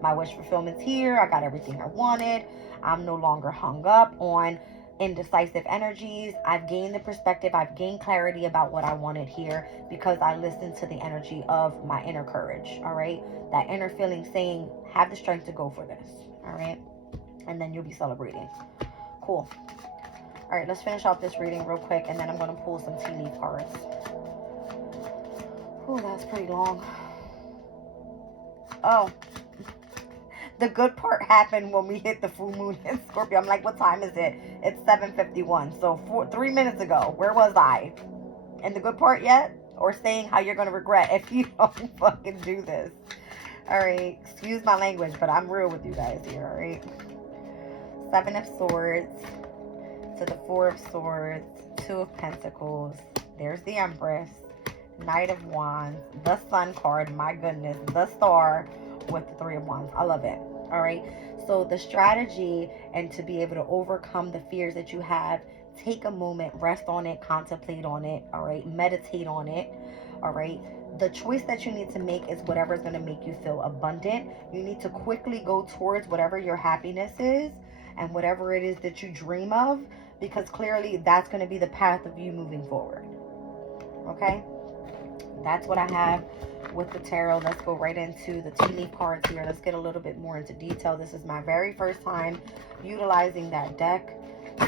my wish fulfillment's here. I got everything I wanted. I'm no longer hung up on indecisive energies. I've gained the perspective. I've gained clarity about what I wanted here because I listened to the energy of my inner courage. All right, that inner feeling saying, have the strength to go for this. All right, and then you'll be celebrating. Cool. All right, let's finish off this reading real quick, and then I'm going to pull some tea leaf cards. Oh, that's pretty long. Oh, the good part happened when we hit the full moon in Scorpio. I'm like, what time is it? It's 7:51. So 3 minutes ago, where was I? And the good part yet? Or saying how you're going to regret if you don't fucking do this. All right, excuse my language, but I'm real with you guys here, all right? 7 of Swords to the 4 of Swords, 2 of Pentacles. There's the Empress, Knight of Wands, the Sun card, my goodness, the Star with the 3 of Wands. I love it, All right. So the strategy and to be able to overcome the fears that you have, take a moment, rest on it, contemplate on it. All right. Meditate on it. All right. The choice that you need to make is whatever is going to make you feel abundant. You need to quickly go towards whatever your happiness is and whatever it is that you dream of, because clearly that's going to be the path of you moving forward. Okay. That's what I have with the tarot. Let's go right into the tea leaf cards here. Let's get a little bit more into detail. This is my very first time utilizing that deck,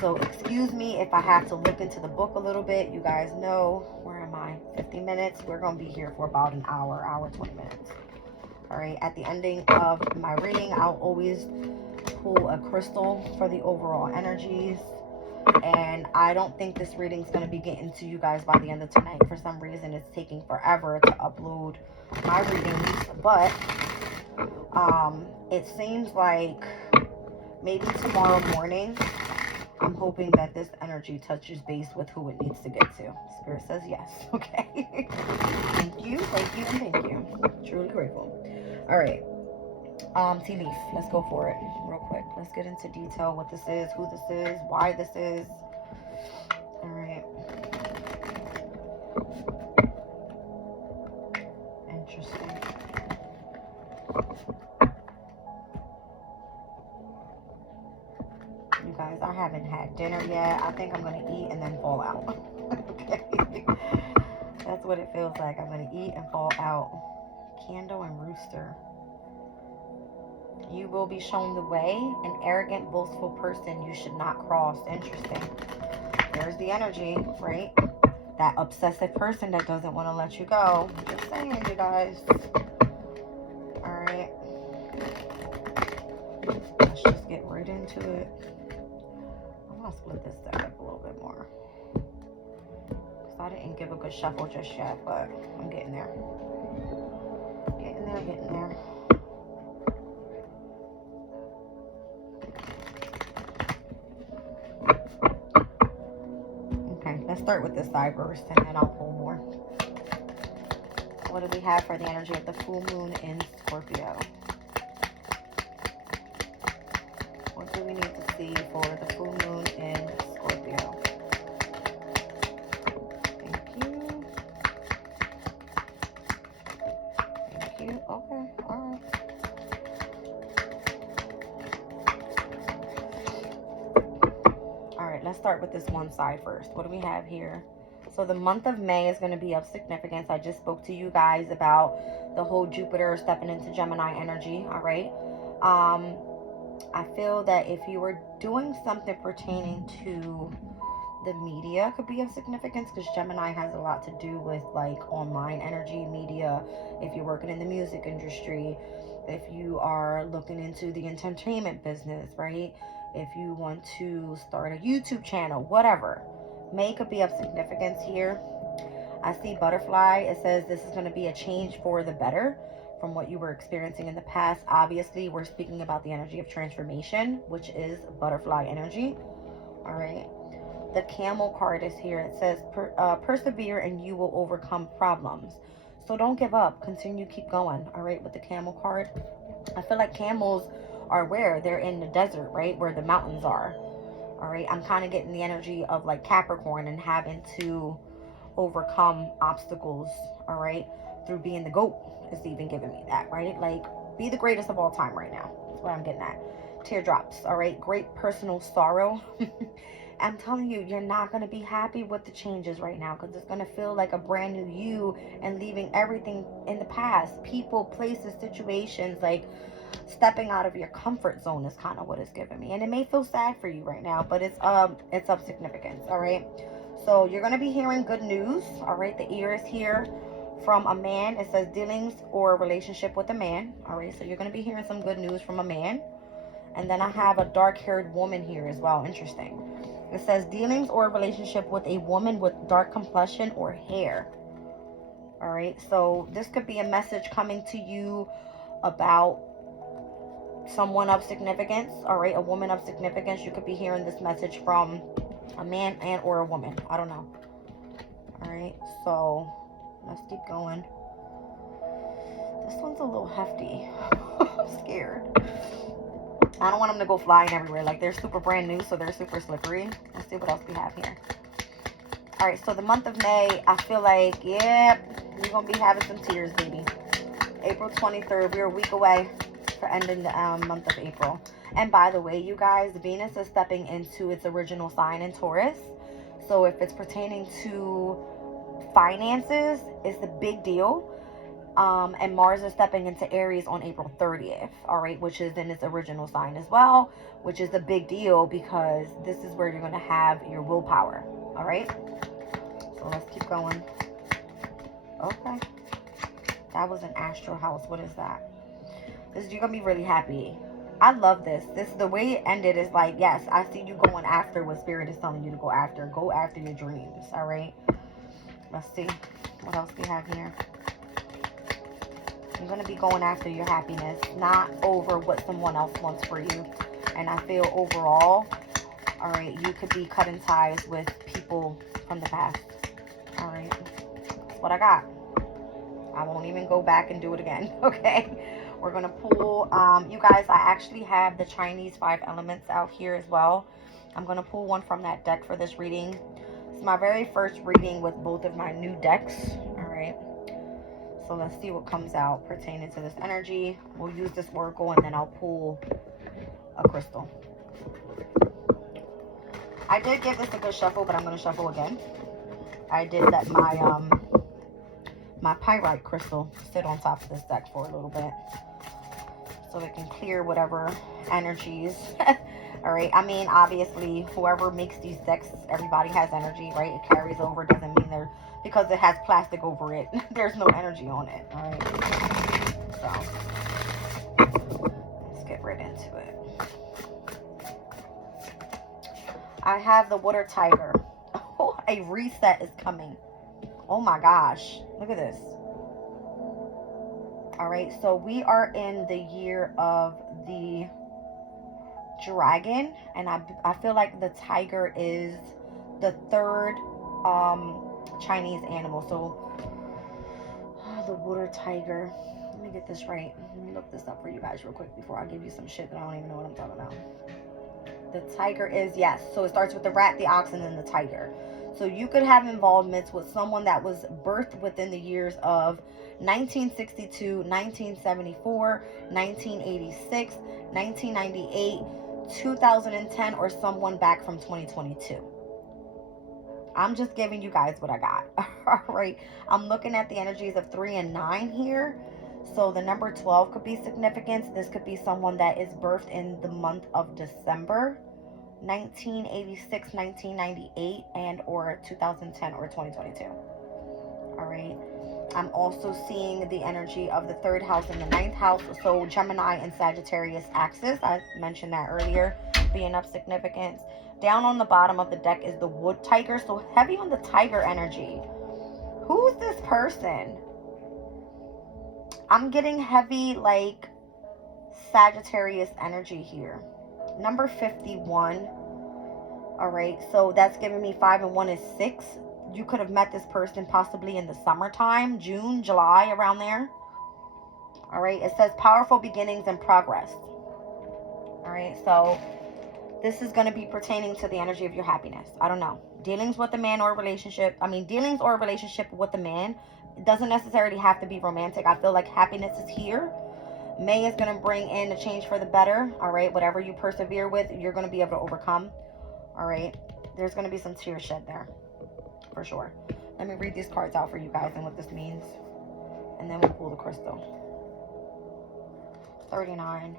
so excuse me if I have to look into the book a little bit. You guys know, where am I? 50 minutes. We're going to be here for about an hour 20 minutes. All right. At the ending of my reading, I'll always pull a crystal for the overall energies. And I don't think this reading is going to be getting to you guys by the end of tonight. For some reason, it's taking forever to upload my readings. But it seems like maybe tomorrow morning, I'm hoping that this energy touches base with who it needs to get to. Spirit says yes. Okay. Thank you, thank you, and thank you. Truly grateful. All right. Tea leaf. Let's go for it real quick. Let's get into detail what this is, who this is, why this is. All right. Interesting. You guys, I haven't had dinner yet. I think I'm going to eat and then fall out. Okay. That's what it feels like. I'm going to eat and fall out. Candle and rooster. You will be shown the way. An arrogant, boastful person you should not cross. Interesting. There's the energy, right? That obsessive person that doesn't want to let you go. Just saying, you guys. Alright. Let's just get right into it. I'm going to split this deck up a little bit more. Because I didn't give a good shuffle just yet, but I'm getting there. Getting there, getting there. Let's start with the side first, and then I'll pull more. What do we have for the energy of the full moon in Scorpio? What do we need to see for the full moon in Scorpio? Thank you. Thank you. Okay. All right. Let's start with this one side first. What do we have here? So the month of May is going to be of significance. I just spoke to you guys about the whole Jupiter stepping into Gemini energy. All right. I feel that if you were doing something pertaining to the media, could be of significance, because Gemini has a lot to do with like online energy, media. If you're working in the music industry, if you are looking into the entertainment business, right? If you want to start a YouTube channel, whatever. May could be of significance here. I see butterfly. It says this is going to be a change for the better from what you were experiencing in the past. Obviously, we're speaking about the energy of transformation, which is butterfly energy. All right. The camel card is here. It says persevere and you will overcome problems. So don't give up. Continue, keep going. All right. With the camel card, I feel like camels are where they're in the desert, right? Where the mountains are. All right. I'm kind of getting the energy of like Capricorn and having to overcome obstacles. All right. Through being the goat is even giving me that, right? Like, be the greatest of all time right now. That's what I'm getting at. Teardrops. All right. Great personal sorrow. I'm telling you, you're not going to be happy with the changes right now, because it's going to feel like a brand new you and leaving everything in the past. People, places, situations, like stepping out of your comfort zone is kind of what it's giving me. And it may feel sad for you right now, but it's of significance. All right. So you're going to be hearing good news. All right. The ear is here from a man. It says dealings or relationship with a man. All right. So you're going to be hearing some good news from a man. And then I have a dark-haired woman here as well. Interesting. It says dealings or relationship with a woman with dark complexion or hair. All right. So this could be a message coming to you about someone of significance. All right. A woman of significance. You could be hearing this message from a man and or a woman. I don't know. All right. So let's keep going. This one's a little hefty. I'm scared. I don't want them to go flying everywhere. Like, they're super brand new, so they're super slippery. Let's see what else we have here. All right, so the month of May, I feel like, yeah, we're going to be having some tears, baby. April 23rd, we're a week away for ending the month of April. And by the way, you guys, Venus is stepping into its original sign in Taurus. So if it's pertaining to finances, it's a big deal. And Mars is stepping into Aries on April 30th, all right, which is in its original sign as well, which is a big deal because this is where you're going to have your willpower, all right? So let's keep going. Okay. That was an astral house. What is that? You're going to be really happy. I love this. The way it ended is like, yes, I see you going after what Spirit is telling you to go after. Go after your dreams, all right? Let's see what else we have here. You're going to be going after your happiness, not over what someone else wants for you. And I feel overall, all right, you could be cutting ties with people from the past. All right, that's what I got. I won't even go back and do it again, okay? We're going to pull, you guys, I actually have the Chinese 5 elements out here as well. I'm going to pull one from that deck for this reading. It's my very first reading with both of my new decks, all right? So let's see what comes out pertaining to this energy. We'll use this oracle and then I'll pull a crystal. I did give this a good shuffle, but I'm going to shuffle again. I did let my pyrite crystal sit on top of this deck for a little bit so it can clear whatever energies. All right. I mean, obviously, whoever makes these decks, everybody has energy, right? It carries over. Doesn't mean they're, because it has plastic over it, there's no energy on it. All right. So let's get right into it. I have the water tiger. Oh, a reset is coming. Oh my gosh. Look at this. All right. So we are in the year of the dragon. And I feel like the tiger is the third Chinese animal. So the water tiger. Let me get this right. Let me look this up for you guys real quick before I give you some shit that I don't even know what I'm talking about. The tiger is, yes. So it starts with the rat, the ox, and then the tiger. So you could have involvements with someone that was birthed within the years of 1962, 1974, 1986, 1998, 2010, or someone back from 2022. I'm just giving you guys what I got. All right. I'm looking at the energies of 3 and 9 here. So the number 12 could be significant. This could be someone that is birthed in the month of December 1986, 1998, and or 2010 or 2022. All right. I'm also seeing the energy of the 3rd house and the 9th house. So Gemini and Sagittarius axis. I mentioned that earlier, being of significance. Down on the bottom of the deck is the wood tiger. So heavy on the tiger energy. Who's this person? I'm getting heavy like Sagittarius energy here. Number 51. All right. So that's giving me 5 and 1 is 6. You could have met this person possibly in the summertime, June, July, around there. All right. It says powerful beginnings and progress. All right. So this is going to be pertaining to the energy of your happiness. I don't know. Dealings with a man or a relationship. I mean, dealings or a relationship with a man. It doesn't necessarily have to be romantic. I feel like happiness is here. May is going to bring in a change for the better. All right. Whatever you persevere with, you're going to be able to overcome. All right. There's going to be some tears shed there. For sure. Let me read these cards out for you guys and what this means. And then we'll pull the crystal. 39.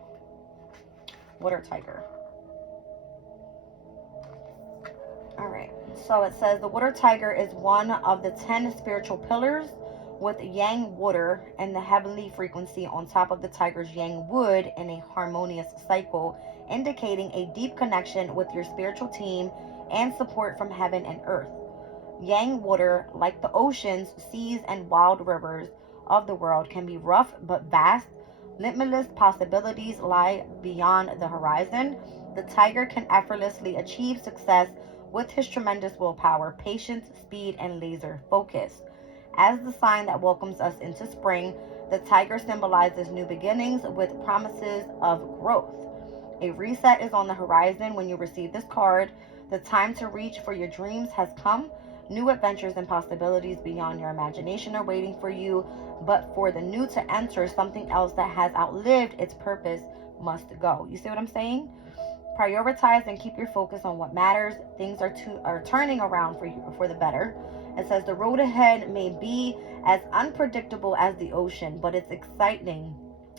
Water tiger. All right. So it says the water tiger is one of the 10 spiritual pillars with yang water and the heavenly frequency on top of the tiger's yang wood in a harmonious cycle, indicating a deep connection with your spiritual team and support from heaven and earth. Yang water, like the oceans, seas, and wild rivers of the world, can be rough but vast. Limitless possibilities lie beyond the horizon. The tiger can effortlessly achieve success with his tremendous willpower, patience, speed, and laser focus. As the sign that welcomes us into spring, The tiger symbolizes new beginnings with promises of growth. A reset is on the horizon when you receive this card. The time to reach for your dreams has come. New adventures and possibilities beyond your imagination are waiting for you, but for the new to enter, something else that has outlived its purpose must go. You see what I'm saying? Prioritize and keep your focus on what matters. Things are turning around for you for the better. It says the road ahead may be as unpredictable as the ocean, but it's exciting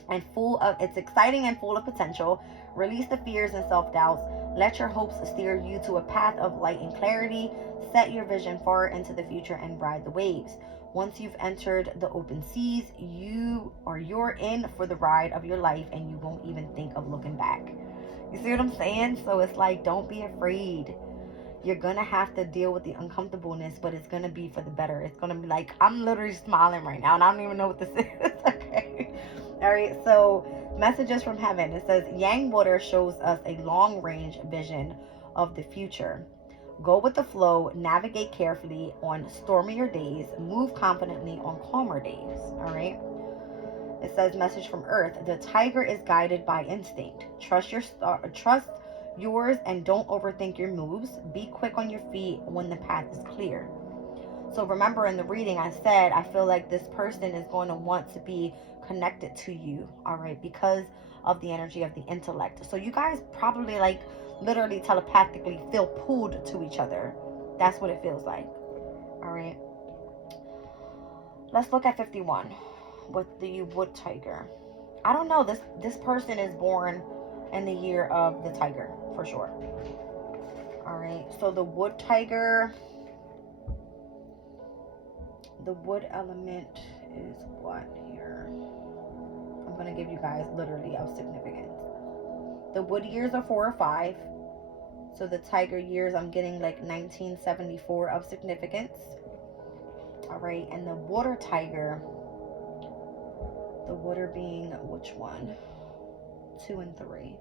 and full of potential. Release the fears and self-doubts. Let your hopes steer you to a path of light and clarity. Set your vision far into the future and ride the waves. Once you've entered the open seas, you're in for the ride of your life, and you won't even think of looking back. You see what I'm saying? So it's like, don't be afraid. You're gonna have to deal with the uncomfortableness, but it's gonna be for the better. It's gonna be like, I'm literally smiling right now and I don't even know what this is. Okay. All right. So messages from heaven. It says Yang water shows us a long range vision of the future. Go with the flow, navigate carefully on stormier days, move confidently on calmer days. All right. It says message from Earth. The tiger is guided by instinct. Trust yours and don't overthink your moves. Be quick on your feet when the path is clear. So remember in the reading I said I feel like this person is going to want to be connected to you, all right, because of the energy of the intellect. So you guys probably like literally telepathically feel pulled to each other. That's what it feels like. All right. Let's look at 51 with the wood tiger. I don't know, this person is born in the year of the tiger for sure. All right, so the wood tiger, the wood element is what here? I'm gonna give you guys literally of significance. The wood years are 4 or 5. So the tiger years, I'm getting like 1974 of significance. All right, and the water tiger, the water being which one? 2 and 3.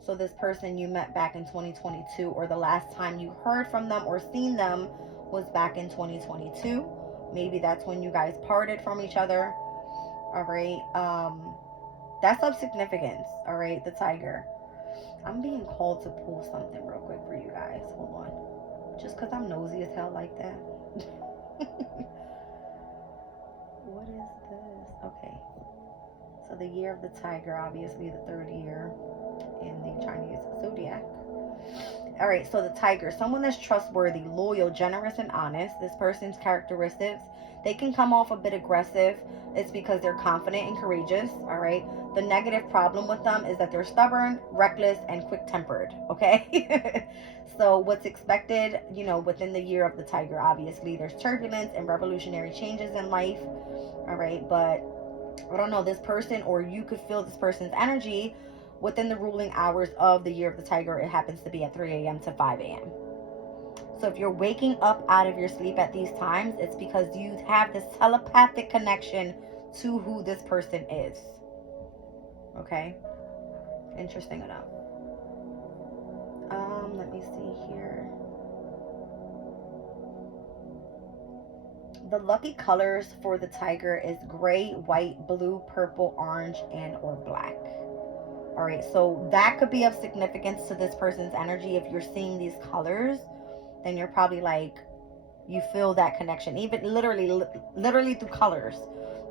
So this person you met back in 2022, or the last time you heard from them or seen them was back in 2022. Maybe that's when you guys parted from each other. All right. That's of significance. All right, the tiger. I'm being called to pull something real quick for you guys. Hold on. Just because I'm nosy as hell like that. What is this? Okay. So the year of the tiger, obviously the 3rd year in the Chinese zodiac. All right, so the tiger, someone that's trustworthy, loyal, generous, and honest. This person's characteristics, they can come off a bit aggressive. It's because they're confident and courageous. All right. The negative problem with them is that they're stubborn, reckless, and quick-tempered. Okay. So what's expected, within the year of the tiger, obviously there's turbulence and revolutionary changes in life. All right, but I don't know, this person, or you could feel this person's energy within the ruling hours of the year of the tiger. It happens to be at 3 a.m. to 5 a.m. So if you're waking up out of your sleep at these times, it's because you have this telepathic connection to who this person is. Okay? Interesting enough. Let me see here. The lucky colors for the tiger is gray, white, blue, purple, orange, and or black. All right, so that could be of significance to this person's energy. If you're seeing these colors, then you're probably like, you feel that connection, even literally through colors.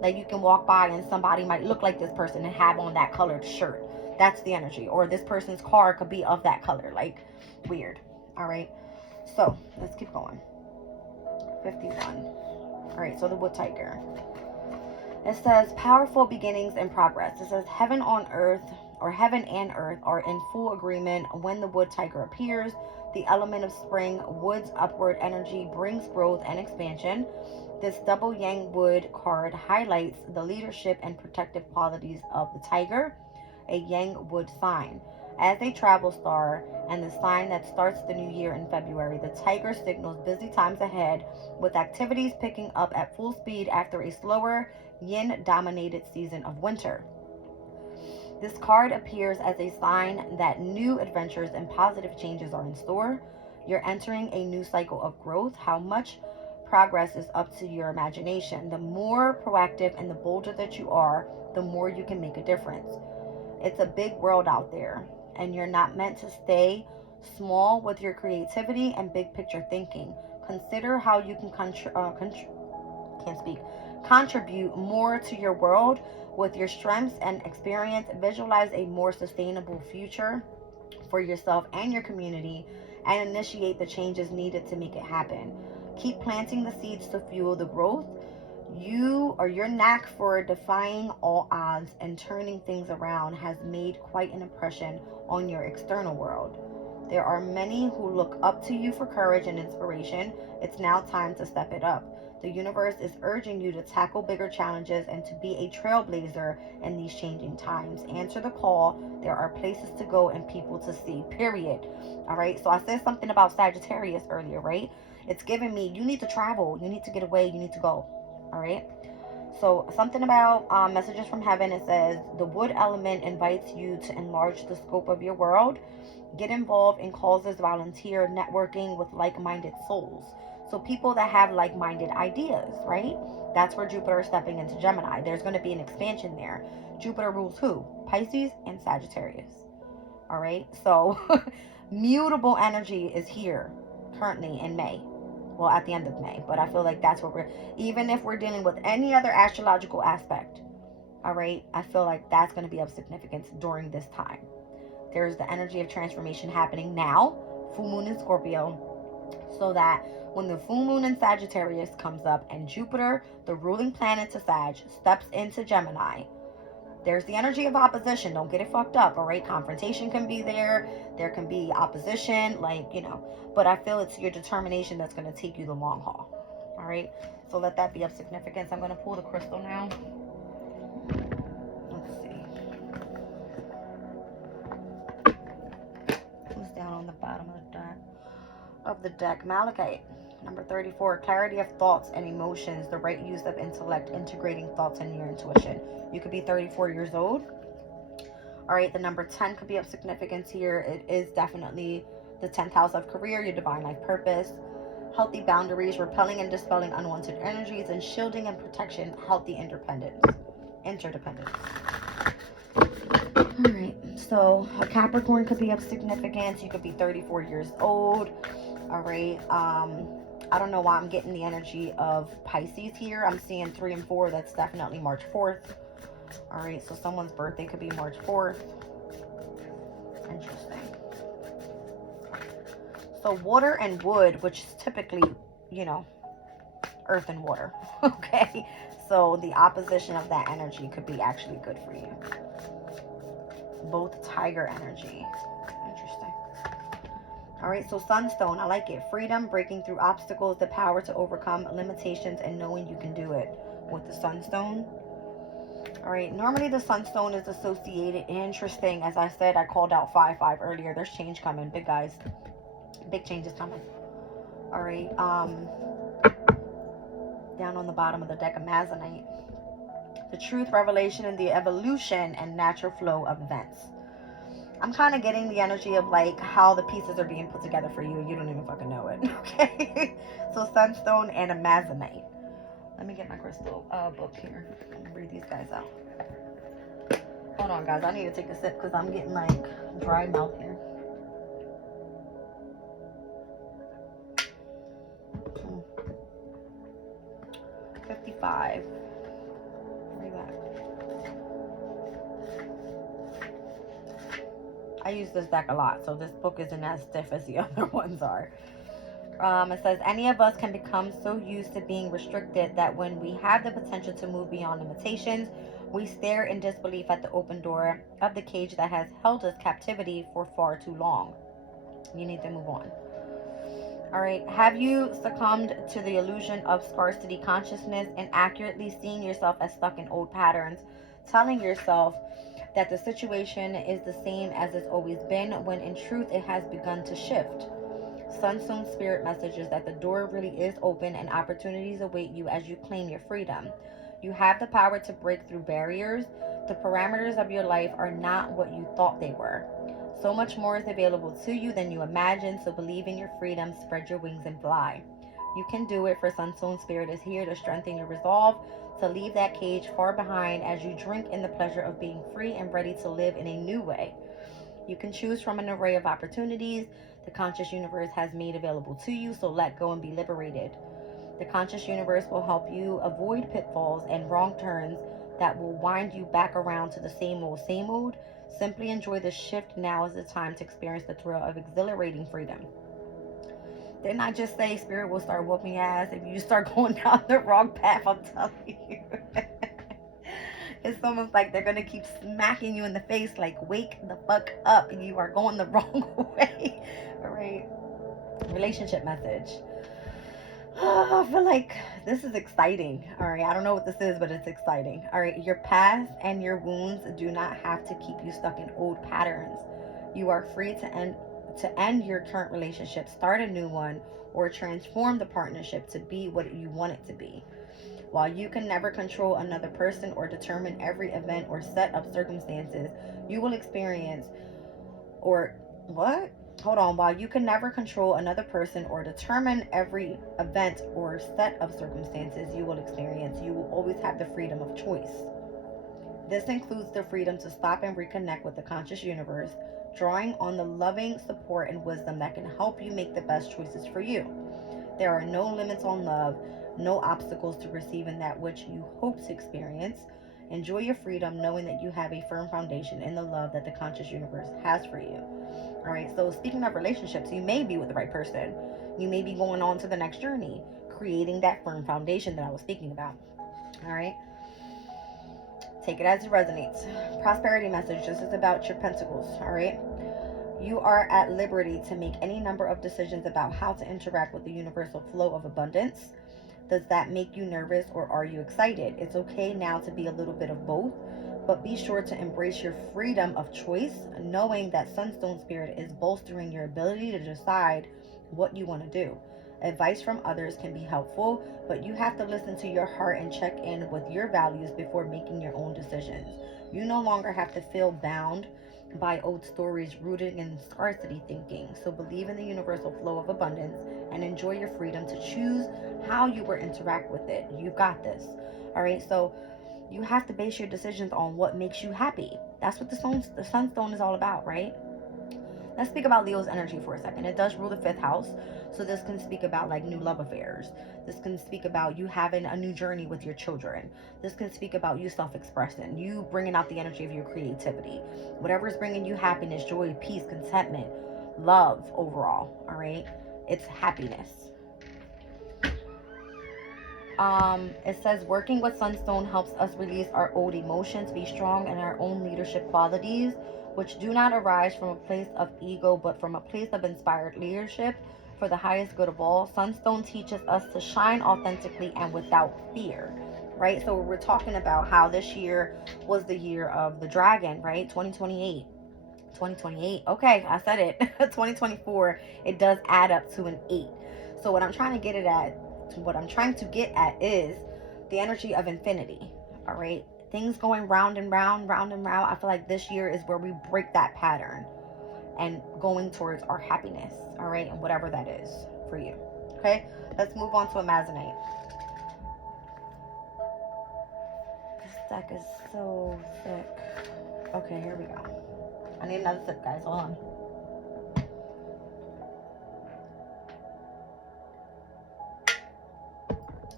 Like you can walk by and somebody might look like this person and have on that colored shirt. That's the energy. Or this person's car could be of that color. Like, weird. All right, so let's keep going. 51. All right, so the wood tiger. It says powerful beginnings and progress. It says heaven and earth are in full agreement when the wood tiger appears. The element of spring, wood's upward energy brings growth and expansion. This double yang wood card highlights the leadership and protective qualities of the tiger, a yang wood sign. As a travel star and the sign that starts the new year in February, the tiger signals busy times ahead, with activities picking up at full speed after a slower, yin-dominated season of winter. This card appears as a sign that new adventures and positive changes are in store. You're entering a new cycle of growth. How much progress is up to your imagination. The more proactive and the bolder that you are, the more you can make a difference. It's a big world out there, and you're not meant to stay small with your creativity and big picture thinking. Consider how you can contribute more to your world with your strengths and experience. Visualize a more sustainable future for yourself and your community, and initiate the changes needed to make it happen. Keep planting the seeds to fuel the growth. Your knack for defying all odds and turning things around has made quite an impression on your external world. There are many who look up to you for courage and inspiration. It's now time to step it up. The universe is urging you to tackle bigger challenges and to be a trailblazer in these changing times. Answer the call. There are places to go and people to see, period. All right. So I said something about Sagittarius earlier, right? It's giving me, you need to travel. You need to get away. You need to go. All right. So something about messages from heaven. It says the wood element invites you to enlarge the scope of your world. Get involved in causes, volunteer, networking with like-minded souls. So people that have like-minded ideas, right? That's where Jupiter is stepping into Gemini. There's going to be an expansion there. Jupiter rules who? Pisces and Sagittarius. All right. So mutable energy is here currently in May. Well, at the end of May. But I feel like that's what even if we're dealing with any other astrological aspect, all right, I feel like that's going to be of significance during this time. There's the energy of transformation happening now, full moon in Scorpio, so that when the full moon in Sagittarius comes up and Jupiter, the ruling planet to Sag, steps into Gemini, there's the energy of opposition. Don't get it fucked up, all right? Confrontation can be there. There can be opposition, but I feel it's your determination that's going to take you the long haul, all right? So let that be of significance. I'm going to pull the crystal now. Let's see. Who's down on the bottom of the deck? Malachite. Number 34, clarity of thoughts and emotions, the right use of intellect, integrating thoughts and your intuition. You could be 34 years old. All right, the number 10 could be of significance here. It is definitely the 10th house of career, your divine life purpose, healthy boundaries, repelling and dispelling unwanted energies, and shielding and protection, healthy interdependence. All right, so a Capricorn could be of significance. You could be 34 years old. All right, I don't know why I'm getting the energy of Pisces here. I'm seeing 3 and 4. That's definitely March 4th. All right, so someone's birthday could be March 4th. Interesting. So water and wood, which is typically, earth and water. Okay, so the opposition of that energy could be actually good for you. Both tiger energy. Interesting. All right, so sunstone, I like it. Freedom, breaking through obstacles, the power to overcome limitations, and knowing you can do it with the sunstone. All right, normally the sunstone is associated, interesting, as I said, I called out 5-5 earlier. There's change coming, big guys. Big changes coming. All right, down on the bottom of the deck, Amazonite. The truth, revelation, and the evolution and natural flow of events. I'm kind of getting the energy of like how the pieces are being put together for you. You don't even fucking know it. Okay. So sunstone and Amazonite. Let me get my crystal book here. Let me read these guys out. Hold on, guys. I need to take a sip because I'm getting like dry mouth here. 55. Where you at? I use this deck a lot, so this book isn't as stiff as the other ones are. It says, any of us can become so used to being restricted that when we have the potential to move beyond limitations, we stare in disbelief at the open door of the cage that has held us captivity for far too long. You need to move on. All right. Have you succumbed to the illusion of scarcity consciousness and accurately seeing yourself as stuck in old patterns, telling yourself that the situation is the same as it's always been, when in truth it has begun to shift? Sunstone spirit messages that the door really is open and opportunities await you as you claim your freedom. You have the power to break through barriers. The parameters of your life are not what you thought they were. So much more is available to you than you imagined, so believe in your freedom, spread your wings and fly. You can do it, for Sunstone Spirit is here to strengthen your resolve to leave that cage far behind as you drink in the pleasure of being free and ready to live in a new way. You can choose from an array of opportunities the conscious universe has made available to you, so let go and be liberated. The conscious universe will help you avoid pitfalls and wrong turns that will wind you back around to the same old, same old. Simply enjoy the shift. Now is the time to experience the thrill of exhilarating freedom. Didn't I just say Spirit will start whooping your ass if you start going down the wrong path? I'm telling you. It's almost like they're going to keep smacking you in the face like, wake the fuck up. You are going the wrong way. All right. Relationship message. I feel like this is exciting. All right. I don't know what this is, but it's exciting. All right. Your past and your wounds do not have to keep you stuck in old patterns. You are free to end your current relationship, start a new one, or transform the partnership to be what you want it to be. While you can never control another person or determine every event or set of circumstances you will experience, or what? Hold on. While you can never control another person or determine every event or set of circumstances you will experience, you will always have the freedom of choice. This includes the freedom to stop and reconnect with the conscious universe, drawing on the loving support and wisdom that can help you make the best choices for you. There are no limits on love, no obstacles to receiving that which you hope to experience. Enjoy your freedom knowing that you have a firm foundation in the love that the conscious universe has for you. All right, so speaking of relationships, you may be with the right person. You may be going on to the next journey, creating that firm foundation that I was speaking about. All right, take it as it resonates. Prosperity message. This is about your pentacles. All right. You are at liberty to make any number of decisions about how to interact with the universal flow of abundance. Does that make you nervous or are you excited? It's okay now to be a little bit of both, but be sure to embrace your freedom of choice, knowing that Sunstone Spirit is bolstering your ability to decide what you want to do. Advice from others can be helpful, but you have to listen to your heart and check in with your values before making your own decisions. You no longer have to feel bound by old stories rooted in scarcity thinking. So believe in the universal flow of abundance and enjoy your freedom to choose how you will interact with it. You got this. All right. So you have to base your decisions on what makes you happy. That's what the sunstone is all about, right? Let's speak about Leo's energy for a second. It does rule the 5th house. So this can speak about like new love affairs. This can speak about you having a new journey with your children. This can speak about you self-expressing, you bringing out the energy of your creativity. Whatever is bringing you happiness, joy, peace, contentment, love overall, all right? It's happiness. It says working with Sunstone helps us release our old emotions, be strong in our own leadership qualities, which do not arise from a place of ego, but from a place of inspired leadership for the highest good of all. Sunstone teaches us to shine authentically and without fear, right? So we're talking about how this year was the year of the dragon, right? 2028. 2028. Okay, I said it. 2024. It does add up to an 8. So what I'm trying to get at is the energy of infinity. All right, things going round and round, round and round. I feel like this year is where we break that pattern and going towards our happiness. All right, and whatever that is for you. Okay, let's move on to Amazonite. This deck is so thick. Okay, here we go. I need another sip, guys. Hold on.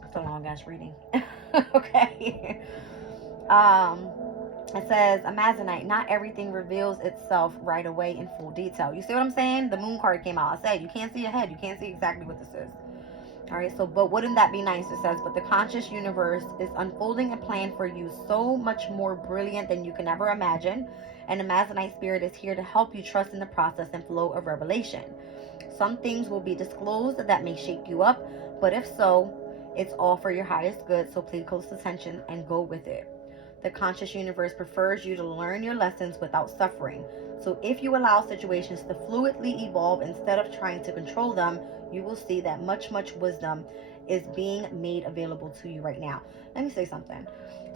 It's a long ass reading. Okay. It says Amazonite. Not everything reveals itself right away in full detail. You see what I'm saying? The moon card came out. I said you can't see ahead. You can't see exactly what this is. All right. So, but wouldn't that be nice? It says, but the conscious universe is unfolding a plan for you so much more brilliant than you can ever imagine. And Amazonite spirit is here to help you trust in the process and flow of revelation. Some things will be disclosed that may shake you up, but if so, it's all for your highest good, so pay close attention and go with it. The conscious universe prefers you to learn your lessons without suffering. So if you allow situations to fluidly evolve instead of trying to control them, you will see that much wisdom is being made available to you right now. Let me say something.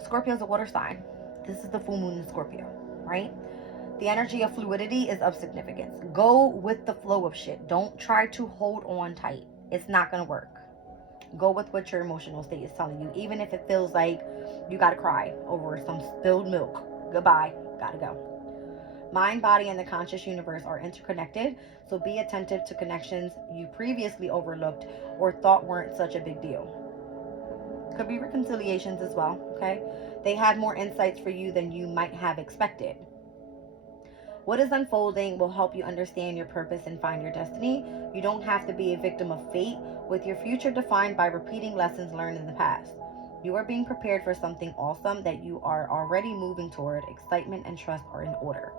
Scorpio is a water sign. This is the full moon in Scorpio, right? The energy of fluidity is of significance. Go with the flow of shit. Don't try to hold on tight. It's not going to work. Go with what your emotional state is telling you. Even if it feels like you gotta cry over some spilled milk. Goodbye. Gotta go. Mind, body, and the conscious universe are interconnected, so be attentive to connections you previously overlooked or thought weren't such a big deal. Could be reconciliations as well, okay? They have more insights for you than you might have expected. What is unfolding will help you understand your purpose and find your destiny. You don't have to be a victim of fate, with your future defined by repeating lessons learned in the past. You are being prepared for something awesome that you are already moving toward. Excitement and trust are in order.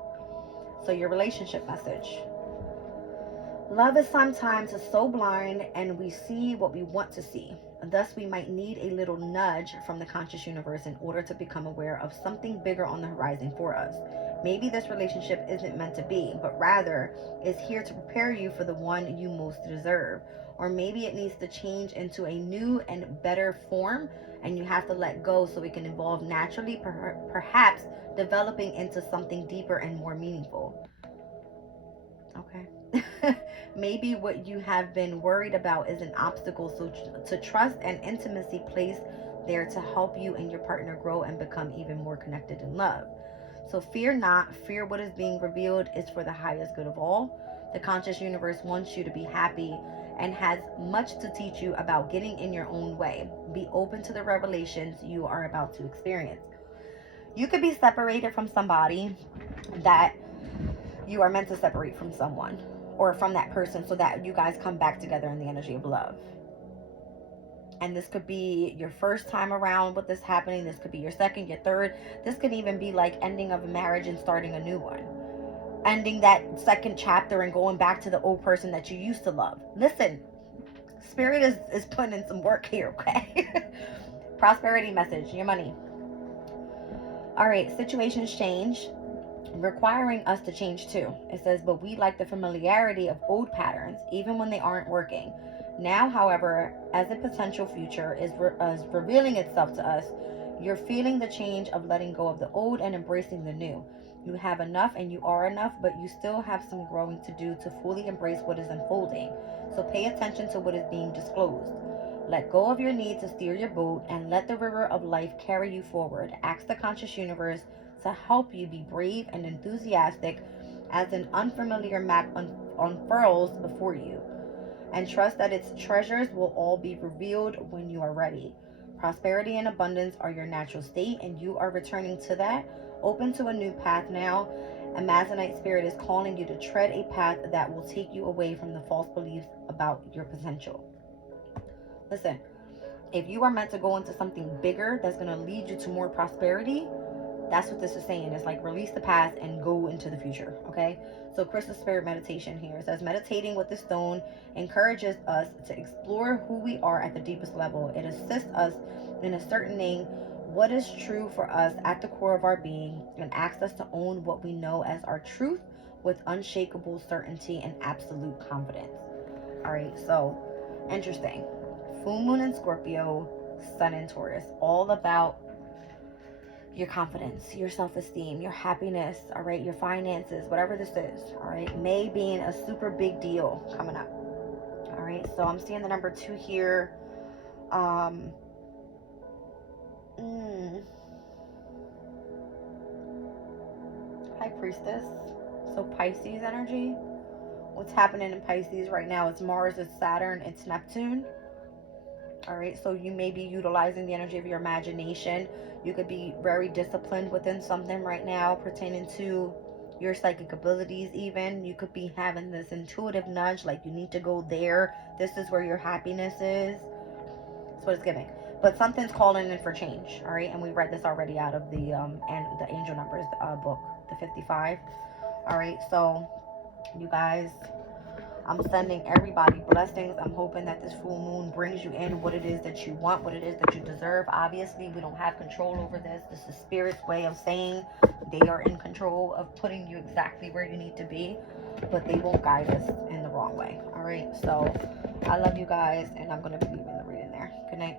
So your relationship message. Love is sometimes so blind and we see what we want to see. Thus, we might need a little nudge from the conscious universe in order to become aware of something bigger on the horizon for us. Maybe this relationship isn't meant to be, but rather is here to prepare you for the one you most deserve. Or maybe it needs to change into a new and better form, and you have to let go so it can evolve naturally, perhaps developing into something deeper and more meaningful. Okay. Maybe what you have been worried about is an obstacle, so to trust and intimacy placed there to help you and your partner grow and become even more connected in love. So fear not, fear what is being revealed is for the highest good of all. The conscious universe wants you to be happy and has much to teach you about getting in your own way. Be open to the revelations you are about to experience. You could be separated from somebody that you are meant to separate from someone or from that person so that you guys come back together in the energy of love. And this could be your first time around with this happening. This could be your second, your third. This could even be like ending of a marriage and starting a new one. Ending that second chapter and going back to the old person that you used to love. Listen, Spirit is putting in some work here, okay? Prosperity message, your money. All right, situations change, requiring us to change too. It says, but we like the familiarity of old patterns, even when they aren't working. Now, however, as a potential future is revealing itself to us, you're feeling the change of letting go of the old and embracing the new. You have enough and you are enough, but you still have some growing to do to fully embrace what is unfolding. So pay attention to what is being disclosed. Let go of your need to steer your boat and let the river of life carry you forward. Ask the conscious universe to help you be brave and enthusiastic as an unfamiliar map unfurls before you. And trust that its treasures will all be revealed when you are ready. Prosperity and abundance are your natural state, and you are returning to that. Open to a new path now. Amazonite spirit is calling you to tread a path that will take you away from the false beliefs about your potential. Listen, if you are meant to go into something bigger that's going to lead you to more prosperity, that's what this is saying. It's like release the past and go into the future, okay? So crystal spirit meditation here. It says meditating with the stone encourages us to explore who we are at the deepest level. It assists us in ascertaining what is true for us at the core of our being and asks us to own what we know as our truth with unshakable certainty and absolute confidence. All right, so interesting. Full moon in Scorpio, sun in Taurus, all about your confidence, your self-esteem, your happiness, all right, your finances, whatever this is, all right, May being a super big deal coming up. All right, so I'm seeing the number 2 here. High Priestess, so Pisces energy. What's happening in Pisces right now? It's Mars, it's Saturn, it's Neptune. All right, so you may be utilizing the energy of your imagination. You could be very disciplined within something right now pertaining to your psychic abilities even. You could be having this intuitive nudge, like you need to go there. This is where your happiness is. That's what it's giving. But something's calling in for change, all right? And we read this already out of the Angel Numbers book, the 55. All right, so you guys, I'm sending everybody blessings. I'm hoping that this full moon brings you in what it is that you want, what it is that you deserve. Obviously, we don't have control over this. This is Spirit's way of saying they are in control of putting you exactly where you need to be, but they won't guide us in the wrong way. All right, so I love you guys, and I'm going to be leaving the reading there. Good night.